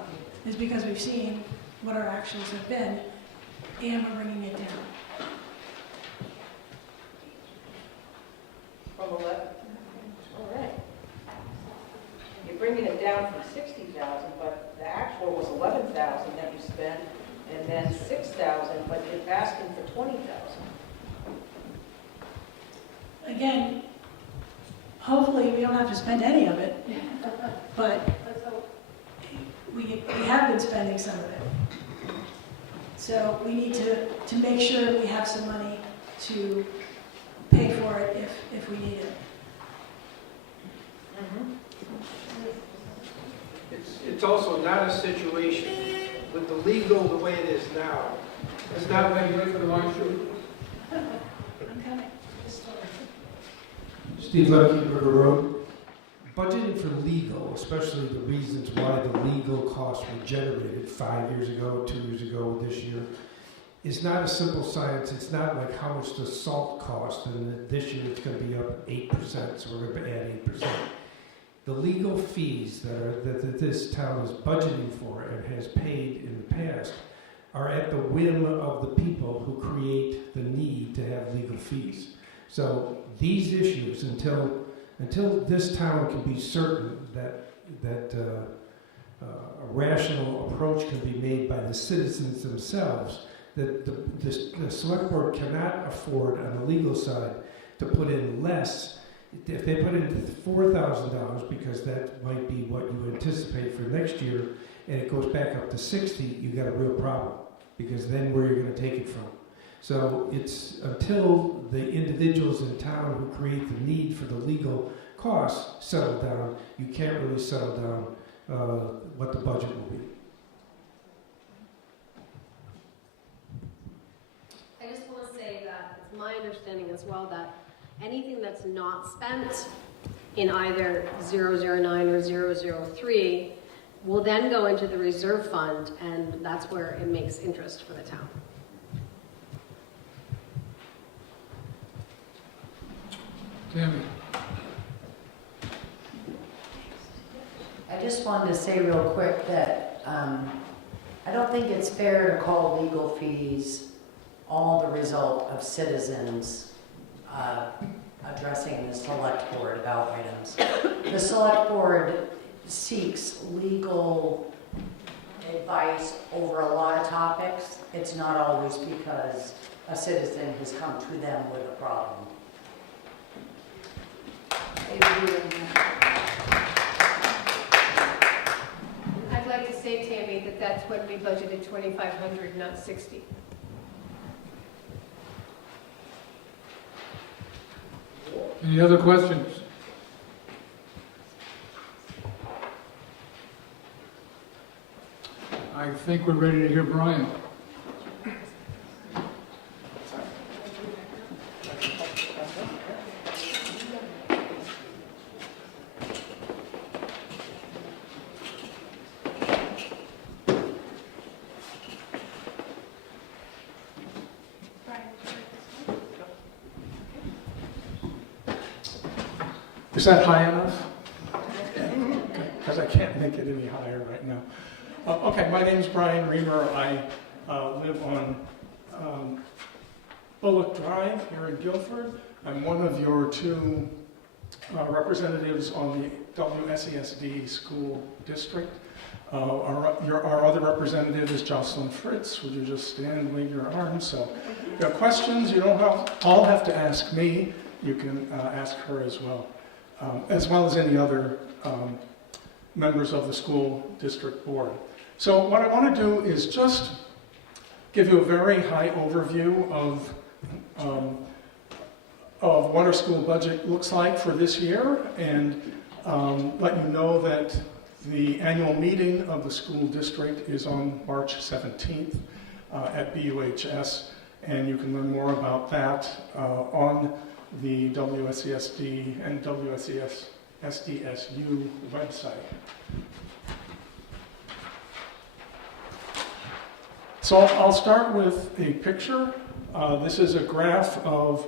is because we've seen what our actuals have been, and we're bringing it down. From 11? All right. You're bringing it down from 60,000, but the actual was 11,000 that you spent, and then 6,000, but you're asking for 20,000. Again, hopefully we don't have to spend any of it, but we have been spending some of it. So we need to make sure we have some money to pay for it if we need it. It's also not a situation with the legal the way it is now. It's not Are you ready for the line shoot? I'm coming. Steve Lemke, River Road. Budgeting for legal, especially the reasons why the legal costs were generated 5 years ago, 2 years ago, this year, is not a simple science. It's not like how much does salt cost, and this year it's going to be up 8%, so we're going to add 8%. The legal fees that this town is budgeting for and has paid in the past are at the whim of the people who create the need to have legal fees. So these issues, until this town can be certain that a rational approach can be made by the citizens themselves, that the select board cannot afford on the legal side to put in less. If they put in $4,000, because that might be what you anticipate for next year, and it goes back up to 60, you got a real problem, because then where you're going to take it from. So it's until the individuals in town who create the need for the legal costs settle down, you can't really settle down what the budget will be. I just want to say that it's my understanding as well that anything that's not spent in either 009 or 003 will then go into the reserve fund, and that's where it makes interest for the town. Tammy. I just wanted to say real quick that I don't think it's fair to call legal fees all the result of citizens addressing the select board about items. The select board seeks legal advice over a lot of topics. It's not always because a citizen has come to them with a problem. I'd like to say, Tammy, that that's when we budgeted 2,500, not 60. Any other questions? I think we're ready to hear Brian. Is that high enough? Okay, because I can't make it any higher right now. Okay, my name's Brian Reamer. I live on Bullock Drive here in Guilford. I'm one of your two representatives on the WSESD school district. Our other representative is Jocelyn Fritz. Would you just stand and wave your arms? So if you have questions, you don't all have to ask me. You can ask her as well as any other members of the school district board. So what I want to do is just give you a very high overview of what our school budget looks like for this year, and let you know that the annual meeting of the school district is on March 17th at BUHS, and you can learn more about that on the WSESD and WSESDSU website. So I'll start with a picture. This is a graph of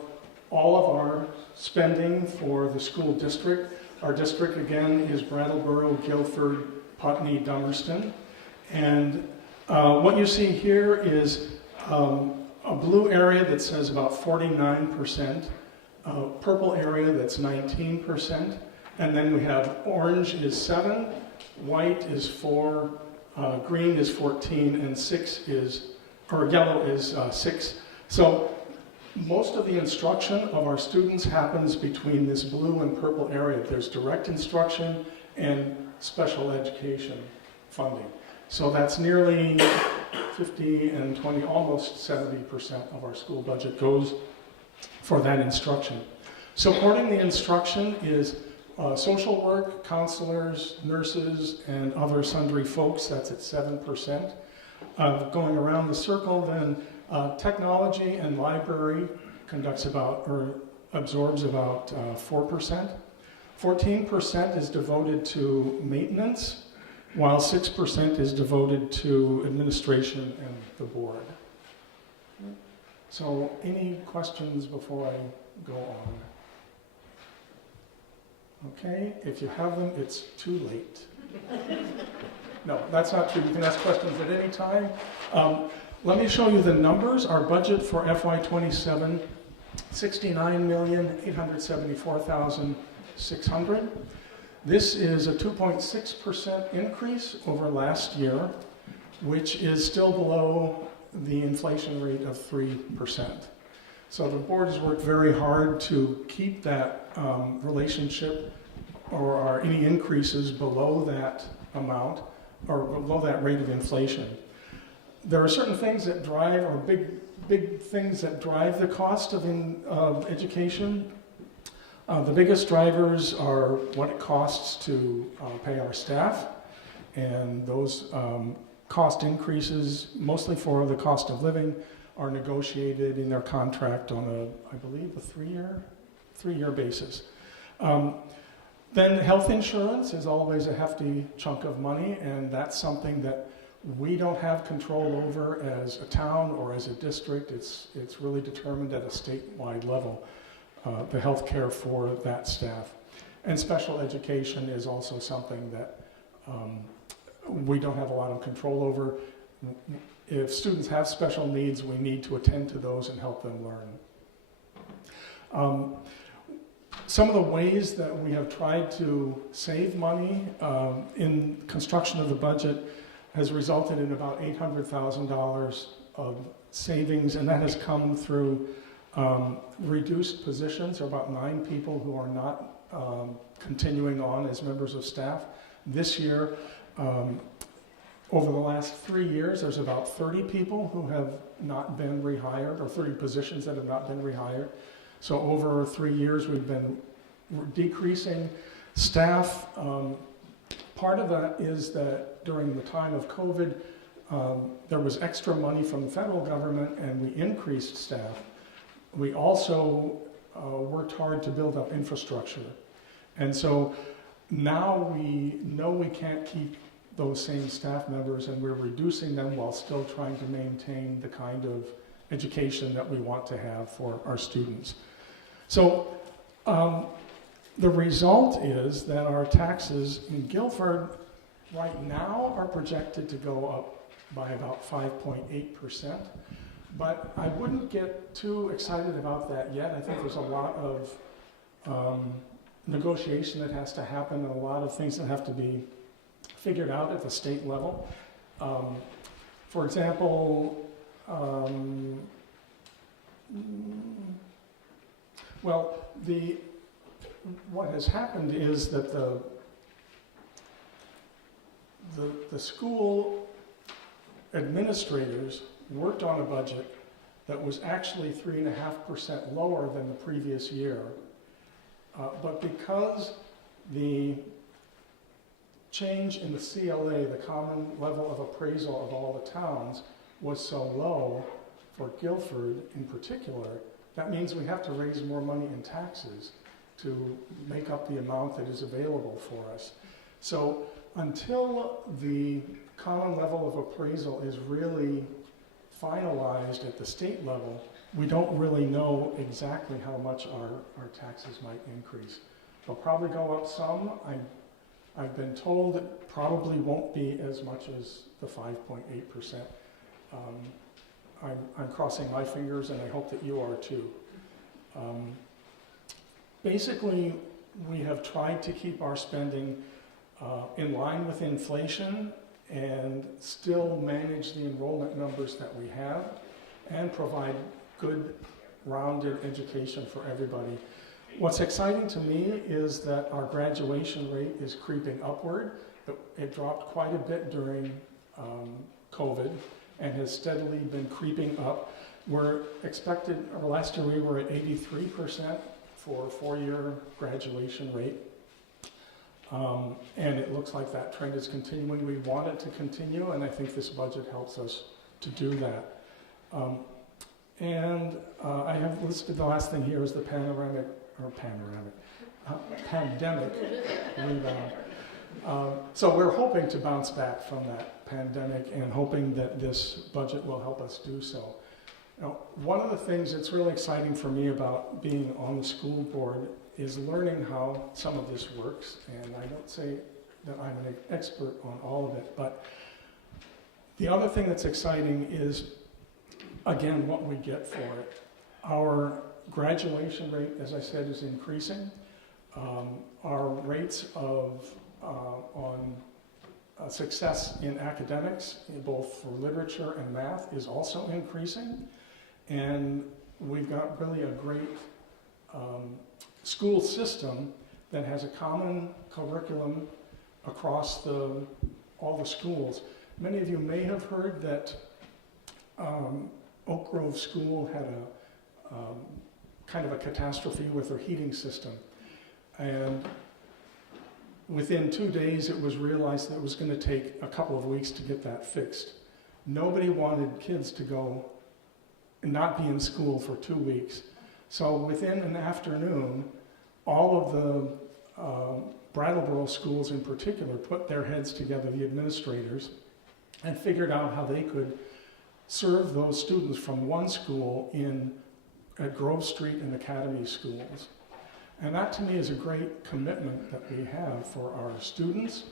all of our spending for the school district. Our district, again, is Brattleboro, Guilford, Putney, Dummerston. And what you see here is a blue area that says about 49%, a purple area that's 19%, and then we have orange is 7, white is 4, green is 14, and yellow is 6. So most of the instruction of our students happens between this blue and purple area. There's direct instruction and special education funding. So that's nearly 50 and 20, almost 70% of our school budget goes for that instruction. Supporting the instruction is social work, counselors, nurses, and other sundry folks. That's at 7%. Going around the circle, then technology and library absorbs about 4%. 14% is devoted to maintenance, while 6% is devoted to administration and the board. So any questions before I go on? Okay, if you have them, it's too late. No, that's not true. You can ask questions at any time. Let me show you the numbers. Our budget for FY27, $69,874,600. This is a 2.6% increase over last year, which is still below the inflation rate of 3%. So the board has worked very hard to keep that relationship or any increases below that amount or below that rate of inflation. There are certain things that drive, or big things that drive the cost of education. The biggest drivers are what it costs to pay our staff, and those cost increases, mostly for the cost of living, are negotiated in their contract on I believe, a three-year basis. Then health insurance is always a hefty chunk of money, and that's something that we don't have control over as a town or as a district. It's really determined at a statewide level, the health care for that staff. And special education is also something that we don't have a lot of control over. If students have special needs, we need to attend to those and help them learn. Some of the ways that we have tried to save money in construction of the budget has resulted in about $800,000 of savings, and that has come through reduced positions. There are about 9 people who are not continuing on as members of staff. This year, over the last 3 years, there's about 30 people who have not been rehired, or 30 positions that have not been rehired. So over 3 years, we've been decreasing staff. Part of that is that during the time of COVID, there was extra money from the federal government, and we increased staff. We also worked hard to build up infrastructure. And so now we know we can't keep those same staff members, and we're reducing them while still trying to maintain the kind of education that we want to have for our students. So the result is that our taxes in Guilford right now are projected to go up by about 5.8%. But I wouldn't get too excited about that yet. I think there's a lot of negotiation that has to happen and a lot of things that have to be figured out at the state level. For example, what has happened is that the school administrators worked on a budget that was actually 3.5% lower than the previous year. But because the change in the CLA, the common level of appraisal of all the towns, was so low for Guilford in particular, that means we have to raise more money in taxes to make up the amount that is available for us. So until the common level of appraisal is really finalized at the state level, we don't really know exactly how much our taxes might increase. They'll probably go up some. I've been told it probably won't be as much as the 5.8%. I'm crossing my fingers, and I hope that you are too. Basically, we have tried to keep our spending in line with inflation and still manage the enrollment numbers that we have and provide good, rounded education for everybody. What's exciting to me is that our graduation rate is creeping upward. It dropped quite a bit during COVID and has steadily been creeping up. We're expected, or last year we were at 83% for four-year graduation rate. And it looks like that trend is continuing. We want it to continue, and I think this budget helps us to do that. I have listed, the last thing here is the pandemic rebound. So we're hoping to bounce back from that pandemic and hoping that this budget will help us do so. Now, one of the things that's really exciting for me about being on the school board is learning how some of this works. And I don't say that I'm an expert on all of it, but the other thing that's exciting is, again, what we get for it. Our graduation rate, as I said, is increasing. Our rates of on success in academics, both for literature and math, is also increasing. And we've got really a great school system that has a common curriculum across all the schools. Many of you may have heard that Oak Grove School had a kind of a catastrophe with their heating system. And within 2 days, it was realized that it was going to take a couple of weeks to get that fixed. Nobody wanted kids to go and not be in school for 2 weeks. So within an afternoon, all of the Brattleboro schools in particular put their heads together, the administrators, and figured out how they could serve those students from one school at Grove Street and Academy schools. And that to me is a great commitment that we have for our students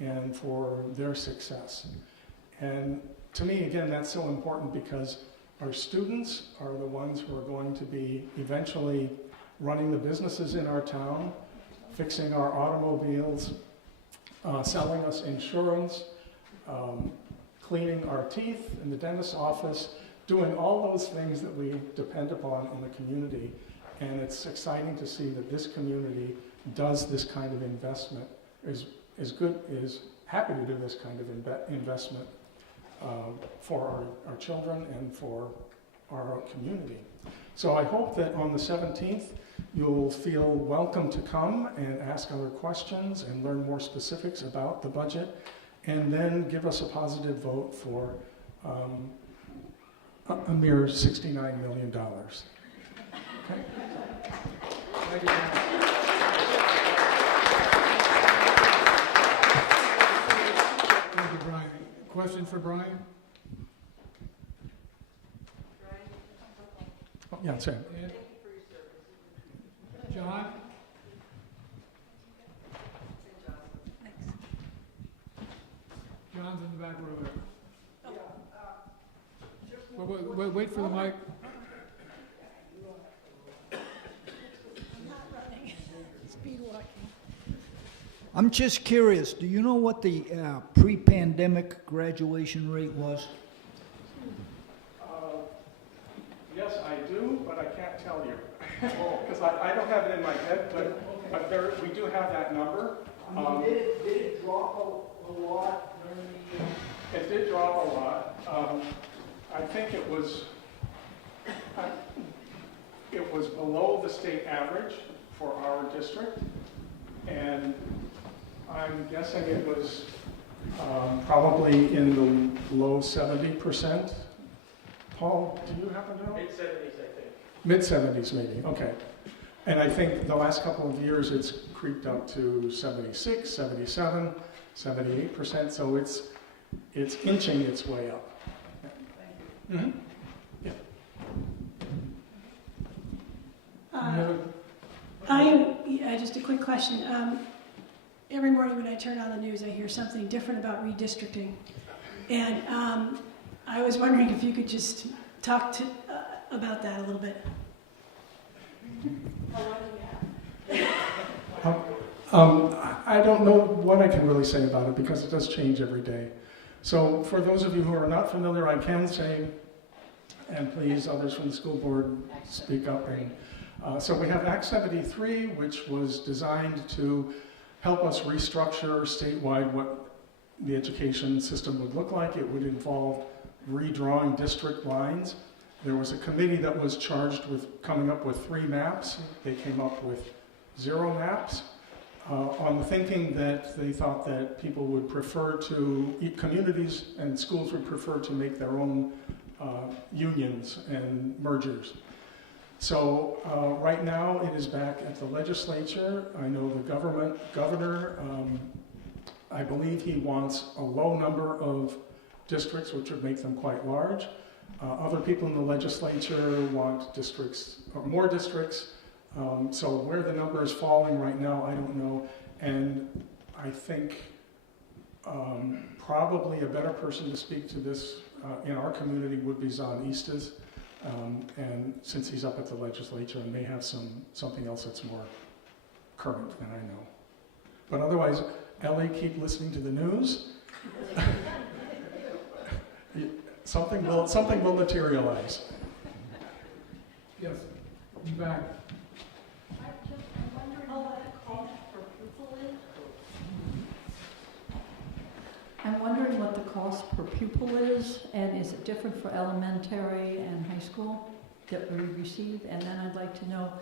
and for their success. And to me, again, that's so important because our students are the ones who are going to be eventually running the businesses in our town, fixing our automobiles, selling us insurance, cleaning our teeth in the dentist's office, doing all those things that we depend upon in the community. And it's exciting to see that this community does this kind of investment, is happy to do this kind of investment for our children and for our community. So I hope that on the 17th, you'll feel welcome to come and ask other questions and learn more specifics about the budget, and then give us a positive vote for a mere $69 million. Okay. Thank you, Brian. Thank you, Brian. Question for Brian? Oh, yeah, sorry. John? back row there. Wait for the mic. I'm not running, speed walking. I'm just curious, do you know what the pre-pandemic graduation rate was? Yes, I do, but I can't tell you. Because I don't have it in my head, but there, we do have that number. Did it drop a lot during the year? It did drop a lot. I think it was below the state average for our district, and I'm guessing it was probably in the low 70%. Paul, do you happen to know? Mid-70s, I think. Mid-70s maybe, okay. And I think the last couple of years it's creeped up to 76, 77, 78%, so it's inching its way up. Mm-hmm. Yeah. Just a quick question. Every morning when I turn on the news, I hear something different about redistricting. And I was wondering if you could just talk about that a little bit. I don't know what I can really say about it because it does change every day. So for those of you who are not familiar, I can say, and please others from the school board speak up. And so we have Act 73, which was designed to help us restructure statewide what the education system would look like. It would involve redrawing district lines. There was a committee that was charged with coming up with 3 maps. They came up with 0 maps on the thinking that they thought that people would prefer to, communities and schools would prefer to make their own unions and mergers. So right now it is back at the legislature. I know the governor, I believe he wants a low number of districts, which would make them quite large. Other people in the legislature want districts, or more districts. So where the number is falling right now, I don't know. And I think probably a better person to speak to this in our community would be Zahn Eastes. And since he's up at the legislature and may have something else that's more current than I know. But otherwise, Ellie, keep listening to the news. Something will materialize. Yes, you back. I'm wondering what the cost per pupil is, and is it different for elementary and high school that we receive? And then I'd like to know,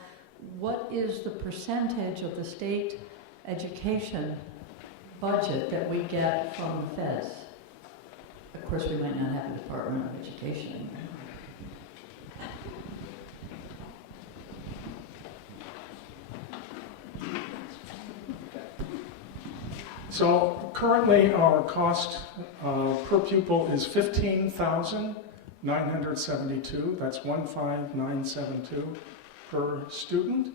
what is the percentage of the state education budget that we get from the feds? Of course, we might not have a Department of Education anymore. So currently our cost per pupil is $15,972. That's 15972 per student.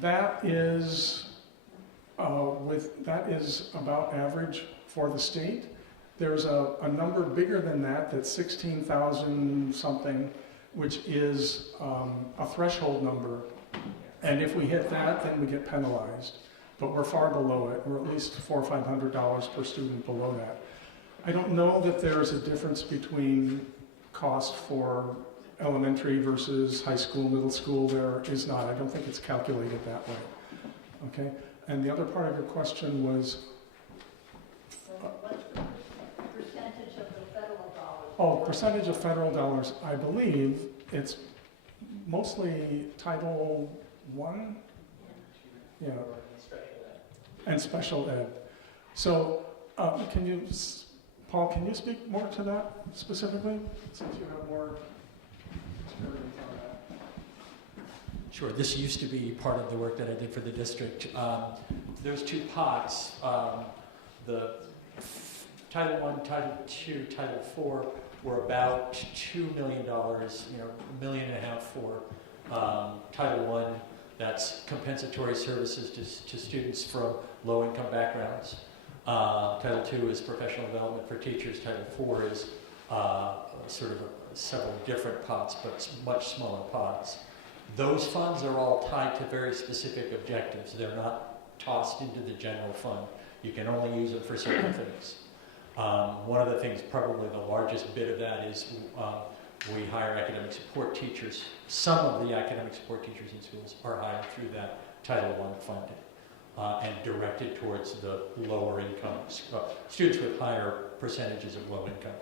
That is about average for the state. There's a number bigger than that, that's 16,000 something, which is a threshold number. And if we hit that, then we get penalized. But we're far below it. We're at least $400 or $500 per student below that. I don't know that there's a difference between cost for elementary versus high school, middle school. There is not. I don't think it's calculated that way. Okay? And the other part of your question was? What's the percentage of the federal dollars? Oh, percentage of federal dollars. I believe it's mostly Title I. Yeah. And special ed. So, Paul, can you speak more to that specifically, since you have more experience on that? Sure. This used to be part of the work that I did for the district. There's 2 pots. The Title I, Title II, Title IV were about $2 million. $1.5 million for Title I. That's compensatory services to students from low-income backgrounds. Title II is professional development for teachers. Title IV is sort of several different pots, but much smaller pots. Those funds are all tied to very specific objectives. They're not tossed into the general fund. You can only use them for certain things. One of the things, probably the largest bit of that, is we hire academic support teachers. Some of the academic support teachers in schools are hired through that Title I funding and directed towards the lower income students with higher percentages of low income.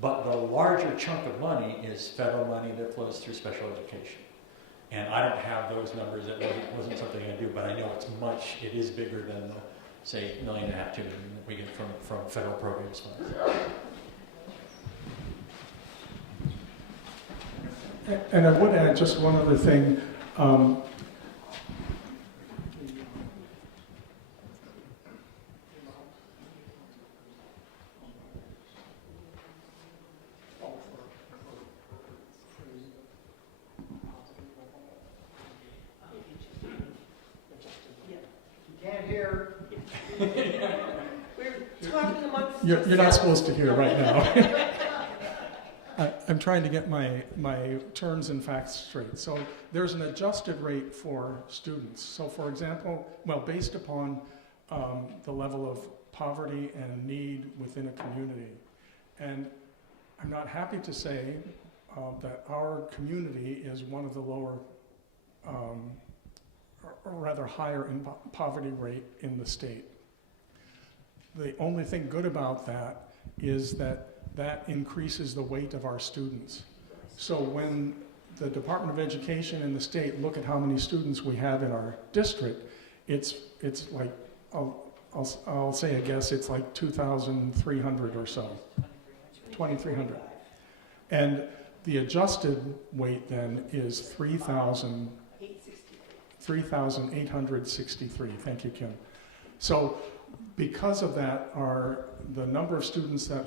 But the larger chunk of money is federal money that flows through special education. And I don't have those numbers. That wasn't something I do, but I know it is bigger than the, say, $1.5 million, $2 million that we get from federal programs funds. And I would add just one other thing. Can't hear. We're talking amongst You're not supposed to hear right now. I'm trying to get my terms and facts straight. So there's an adjusted rate for students. So for example, based upon the level of poverty and need within a community. And I'm not happy to say that our community is one of the lower or rather higher in poverty rate in the state. The only thing good about that is that increases the weight of our students. So when the Department of Education and the state look at how many students we have in our district, it's like, I'll say a guess, it's like 2,300 or so, 2,300. And the adjusted weight then is 3,863. Thank you, Kim. So because of that, the number of students that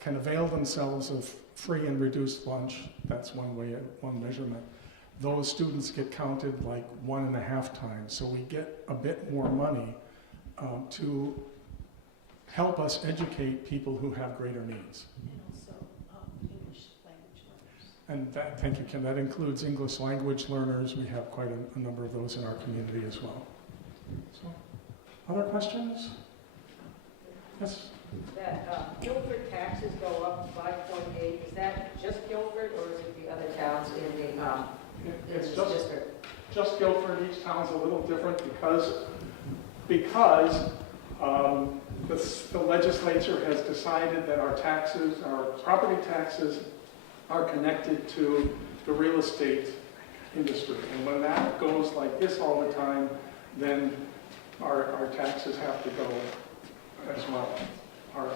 can avail themselves of free and reduced lunch, that's one measurement. Those students get counted like 1.5 times. So we get a bit more money to help us educate people who have greater needs. And that, thank you, Kim. That includes English language learners. We have quite a number of those in our community as well. So, other questions? Yes? That Guilford taxes go up 5.8. Is that just Guilford, or is it the other towns in the It's this district? Just Guilford. Each town's a little different because the legislature has decided that our taxes, our property taxes, are connected to the real estate industry. And when that goes like this all the time, then our taxes have to go as well. Our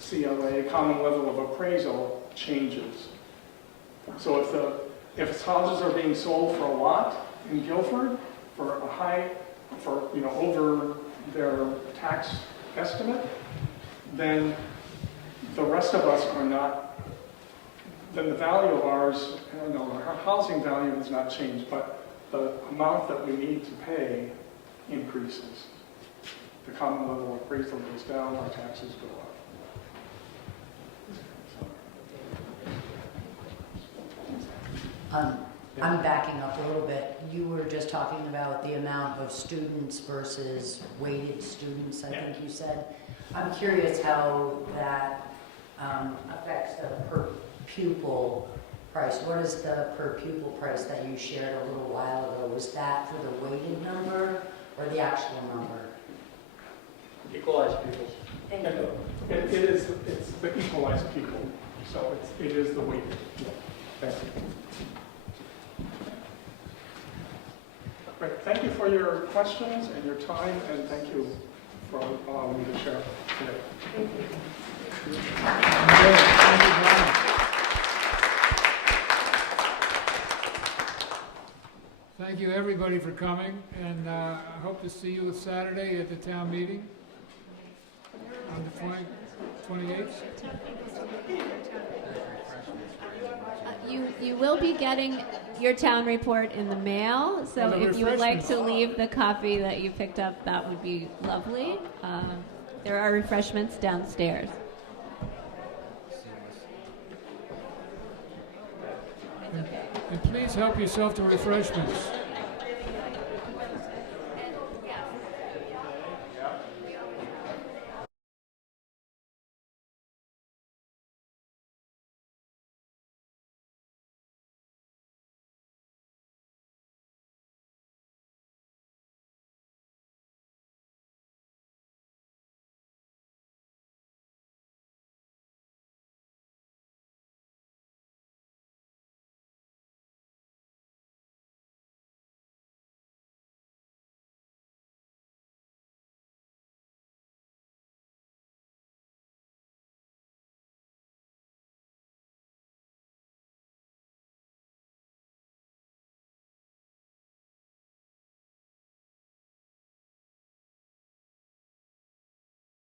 CLA, common level of appraisal, changes. So if houses are being sold for a lot in Guilford for over their tax estimate, then the rest of us are not. Then the value of ours, our housing value has not changed, but the amount that we need to pay increases. The common level of appraisal goes down, our taxes go up. I'm backing up a little bit. You were just talking about the amount of students versus weighted students, I think you said. I'm curious how that affects the per pupil price. What is the per pupil price that you shared a little while ago? Was that for the weighted number or the actual number? Equalized pupils. Thank you. It's the equalized people, so it is the weighted. Yeah. Thank you. Great. Thank you for your questions and your time, and thank you for allowing me to share today. Thank you. Thank you, Brian. Thank you, everybody, for coming, and I hope to see you Saturday at the town meeting on the 28th. You will be getting your town report in the mail, so And the if you would like to refreshments. leave the copy that you picked up, that would be lovely. There are refreshments downstairs. And please help yourself to refreshments.